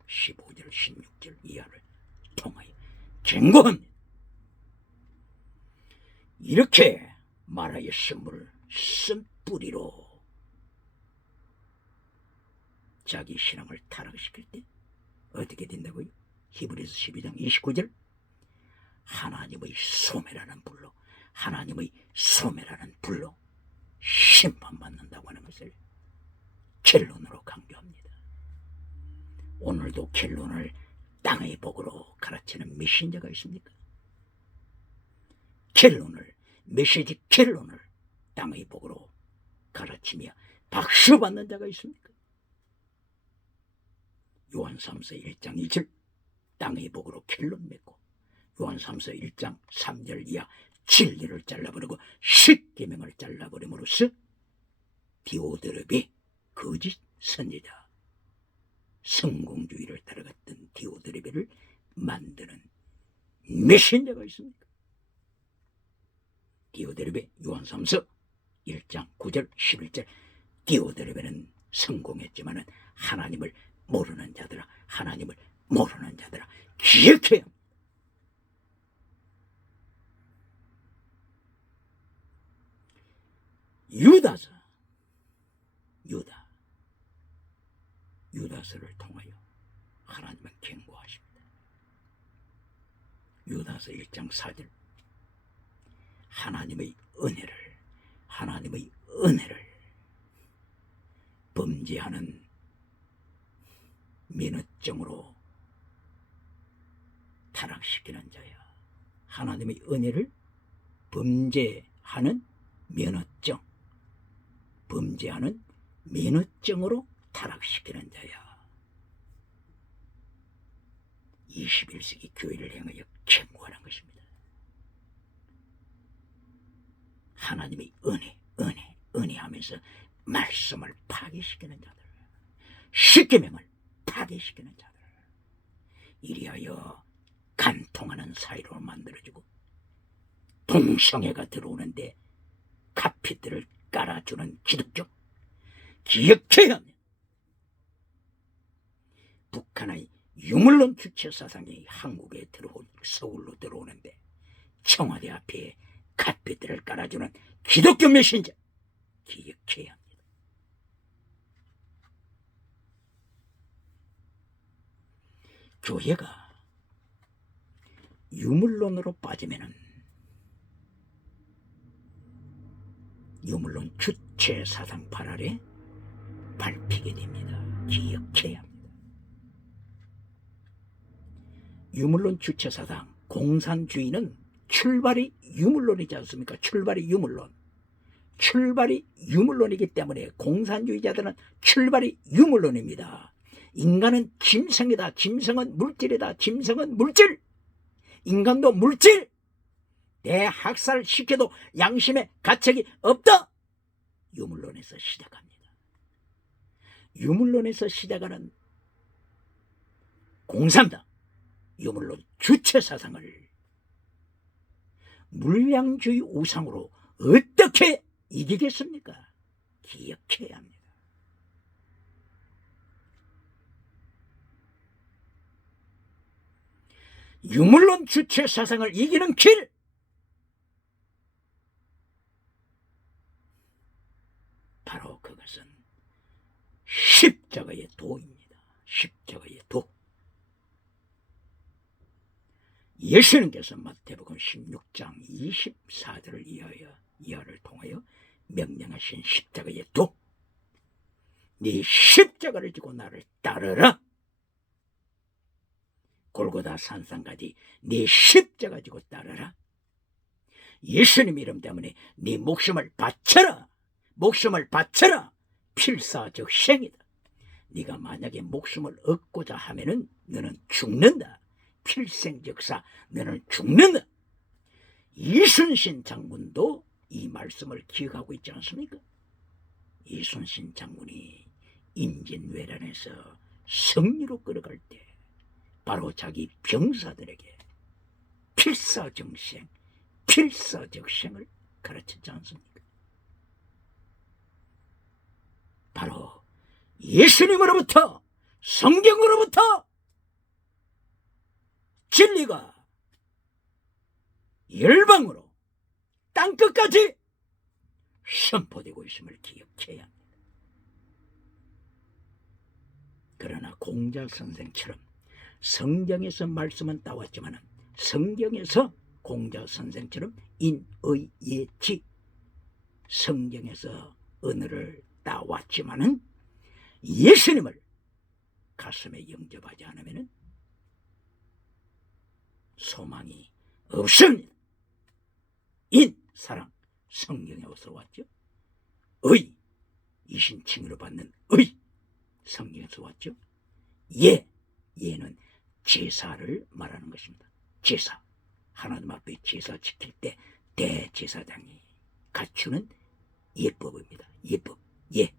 15절 16절 이하를 통하여 경고합니다. 이렇게 마라의 쓴물을 쓴뿌리로 자기 신앙을 타락시킬 때 어떻게 된다고요? 히브리서 12장 29절 하나님의 소매라는 불로, 하나님의 소매라는 불로 심판받는다고 하는 것을 결론으로 강조합니다. 오늘도 결론을 땅의 복으로 가르치는 메신저가 있습니까? 결론을, 메시지 결론을 땅의 복으로 가르치며 박수 받는 자가 있습니까? 요한 3서 1장 2절 땅의 복으로 결론 맺고, 요한 3서 1장 3절 이하 진리를 잘라버리고 십계명을 잘라버림으로써 디오드렙이 거짓 선지자, 성공주의를 따라갔던 디오드렙을 만드는 메신저가 있습니까? 디오드렙의 요한 3서 1장 9절 11절 디오드렙에는 성공했지만은 하나님을 모르는 자들아, 하나님을 모르는 자들아, 기억해야 합니다. 유다서를 통하여 하나님은 경고하십니다. 유다서 1장 4절 하나님의 은혜를 범죄하는 면허증으로 타락시키는 자야. 하나님의 은혜를 범죄하는 면허증으로 타락시키는 자야. 21세기 교회를 향하여 경고하는 것입니다. 하나님의 은혜 하면서 말씀을 파괴시키는 자들, 십계명을 파괴시키는 자들, 이리하여 간통하는 사이로 만들어지고 동성애가 들어오는데 카피들을 깔아주는 기독교, 기억해야 합니다. 북한의 유물론 주체 사상이 한국에 서울로 들어오는데 청와대 앞에 카피들을 깔아주는 기독교 메신저, 기억해야 합니다. 교회가 유물론으로 빠지면은 유물론 주체 사상 발 아래 밟히게 됩니다. 기억해야 합니다. 유물론 주체 사상, 공산주의는 출발이 유물론이지 않습니까? 출발이 유물론이기 때문에 공산주의자들은 출발이 유물론입니다. 인간은 짐승이다. 짐승은 물질이다. 짐승은 물질. 인간도 물질. 내 학살시켜도 양심의 가책이 없다. 유물론에서 시작합니다. 유물론에서 시작하는 공산당, 유물론 주체 사상을 물량주의 우상으로 어떻게 이기겠습니까? 기억해야 합니다. 유물론 주체 사상을 이기는 길, 바로 그것은 십자가의 도입니다. 십자가의 도. 예수님께서 마태복음 16장 24절을 이하를 통하여 명령하신 십자가의 도. 네 십자가를 지고 나를 따르라. 골고다 산상가지 네 십자가 지고 따르라. 예수님 이름 때문에 네 목숨을 바쳐라. 목숨을 바쳐라. 필사적생이다. 네가 만약에 목숨을 얻고자 하면은 너는 죽는다. 필생적사, 너는 죽는다. 이순신 장군도 이 말씀을 기억하고 있지 않습니까? 이순신 장군이 임진왜란에서 승리로 끌어갈 때 바로 자기 병사들에게 필사적생을 가르쳤지 않습니까? 바로 예수님으로부터, 성경으로부터 진리가 열방으로 땅끝까지 선포되고 있음을 기억해야 합니다. 그러나 공자 선생처럼 성경에서 말씀은 따왔지만 성경에서 공자 선생처럼 인의예지 성경에서 언어를 따왔지만은 예수님을 가슴에 영접하지 않으면 소망이 없습니다. 인, 사랑, 성경에 어디서 왔죠? 의, 이신칭의로 받는 의, 성경에서 왔죠. 예, 예는 제사를 말하는 것입니다. 제사, 하나님 앞에 제사 지킬 때 대제사장이 갖추는 예법입니다. 예법, 예,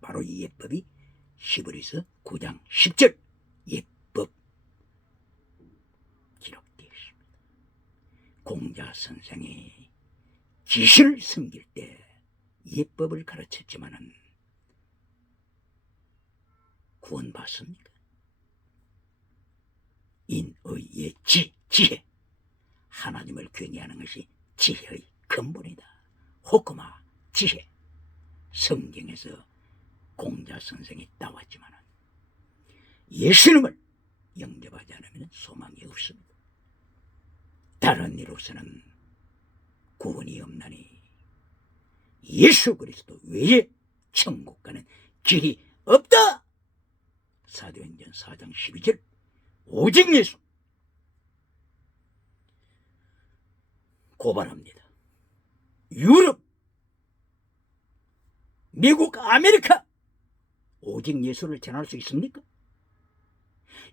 바로 이 예법이 히브리서 9장 10절 예법 기록되어 있습니다. 공자 선생이 지신을 섬길 때 예법을 가르쳤지만은 구원받습니까? 인의의 지혜, 하나님을 경외하는 것이 지혜의 근본이다. 호크마, 지혜. 성경에서 공자 선생이 따왔지만은 예수님을 영접하지 않으면 소망이 없습니다. 다른 이로서는 구원이 없나니 예수 그리스도 외에 천국 가는 길이 없다. 사도행전 4장 12절 오직 예수. 고발합니다. 유럽, 미국, 아메리카 오직 예수를 전할 수 있습니까?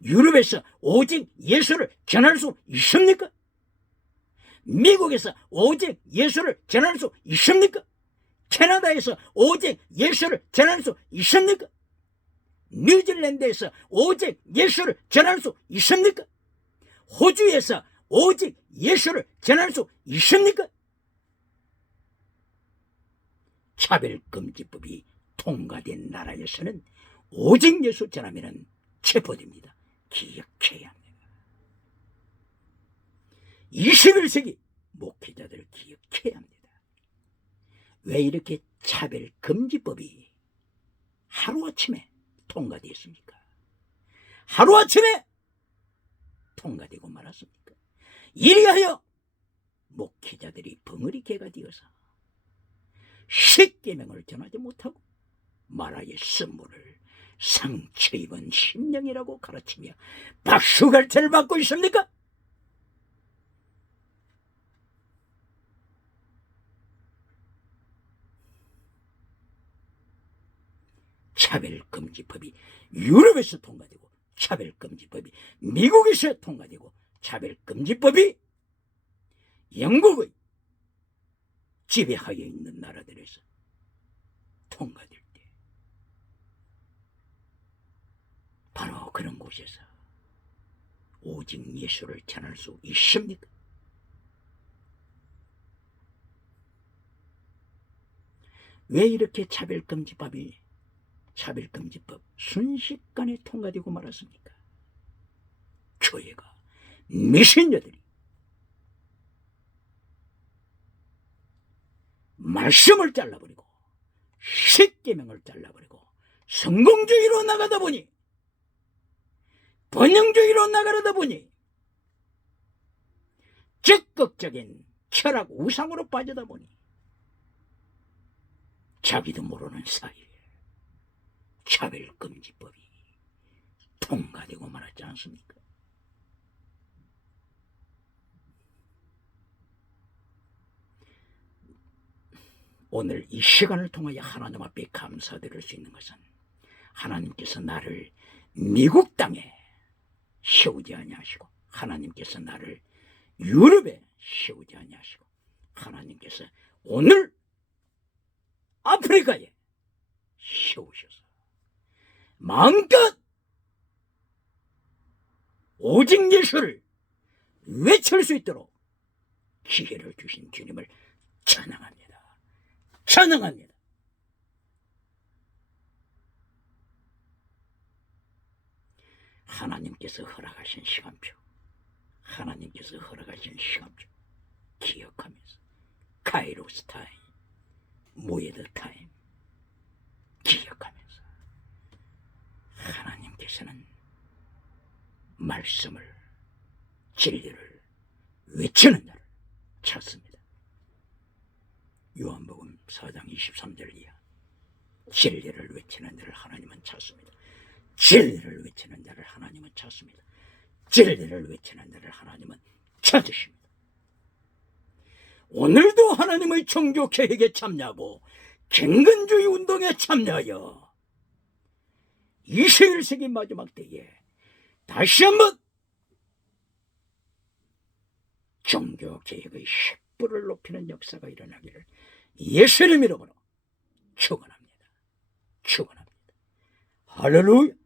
유럽에서 오직 예수를 전할 수 있습니까? 미국에서 오직 예수를 전할 수 있습니까? 캐나다에서 오직 예수를 전할 수 있습니까? 뉴질랜드에서 오직 예수를 전할 수 있습니까? 호주에서 오직 예수를 전할 수 있습니까? 차별금지법이 통과된 나라에서는 오직 예수 전하면 체포됩니다. 기억해야 합니다. 21세기 목회자들 기억해야 합니다. 왜 이렇게 차별금지법이 하루아침에 통과되었습니까? 하루아침에 통과되고 말았습니까? 이리하여 목회자들이 벙어리개가 되어서 십계명을 전하지 못하고 마라의 선물을 상처 입은 심령이라고 가르치며 박수갈채를 받고 있습니까? 차별금지법이 유럽에서 통과되고 차별금지법이 미국에서 통과되고 차별금지법이 영국의 지배하에 있는 나라들에서 통과될 때 바로 그런 곳에서 오직 예수를 전할 수 있습니까? 왜 이렇게 차별금지법 순식간에 통과되고 말았습니까? 교회가 메신저들이 말씀을 잘라버리고 십계명을 잘라버리고 성공주의로 나가다 보니 번영주의로 나가려다 보니 적극적인 철학 우상으로 빠지다 보니 자기도 모르는 사이에 차별금지법이 통과되고 말았지 않습니까? 오늘 이 시간을 통하여 하나님 앞에 감사드릴 수 있는 것은 하나님께서 나를 미국 땅에 세우지 아니하시고 하나님께서 나를 유럽에 세우지 아니하시고 하나님께서 오늘 아프리카에 세우셔서 마음껏 오직 예수를 외칠 수 있도록 기회를 주신 주님을 찬양합니다. 찬양합니다. 하나님께서 허락하신 시간표, 하나님께서 허락하신 시간표 기억하면서 카이로스 타임, 모에드 타임 기억하면서 하나님께서는 말씀을 진리를 외치는 자를 찾습니다. 요한복음 4장 23절 이하 진리를 외치는 자를 하나님은 찾습니다. 진리를 외치는 자를 하나님은 찾습니다. 진리를 외치는 자를 하나님은 찾으십니다. 오늘도 하나님의 창조 계획에 참여하고 경건주의 운동에 참여하여 21세기 마지막 때에 다시 한번 종교개혁의 횃불을 높이는 역사가 일어나기를 예수님 이름으로 축원합니다. 축원합니다. 할렐루야.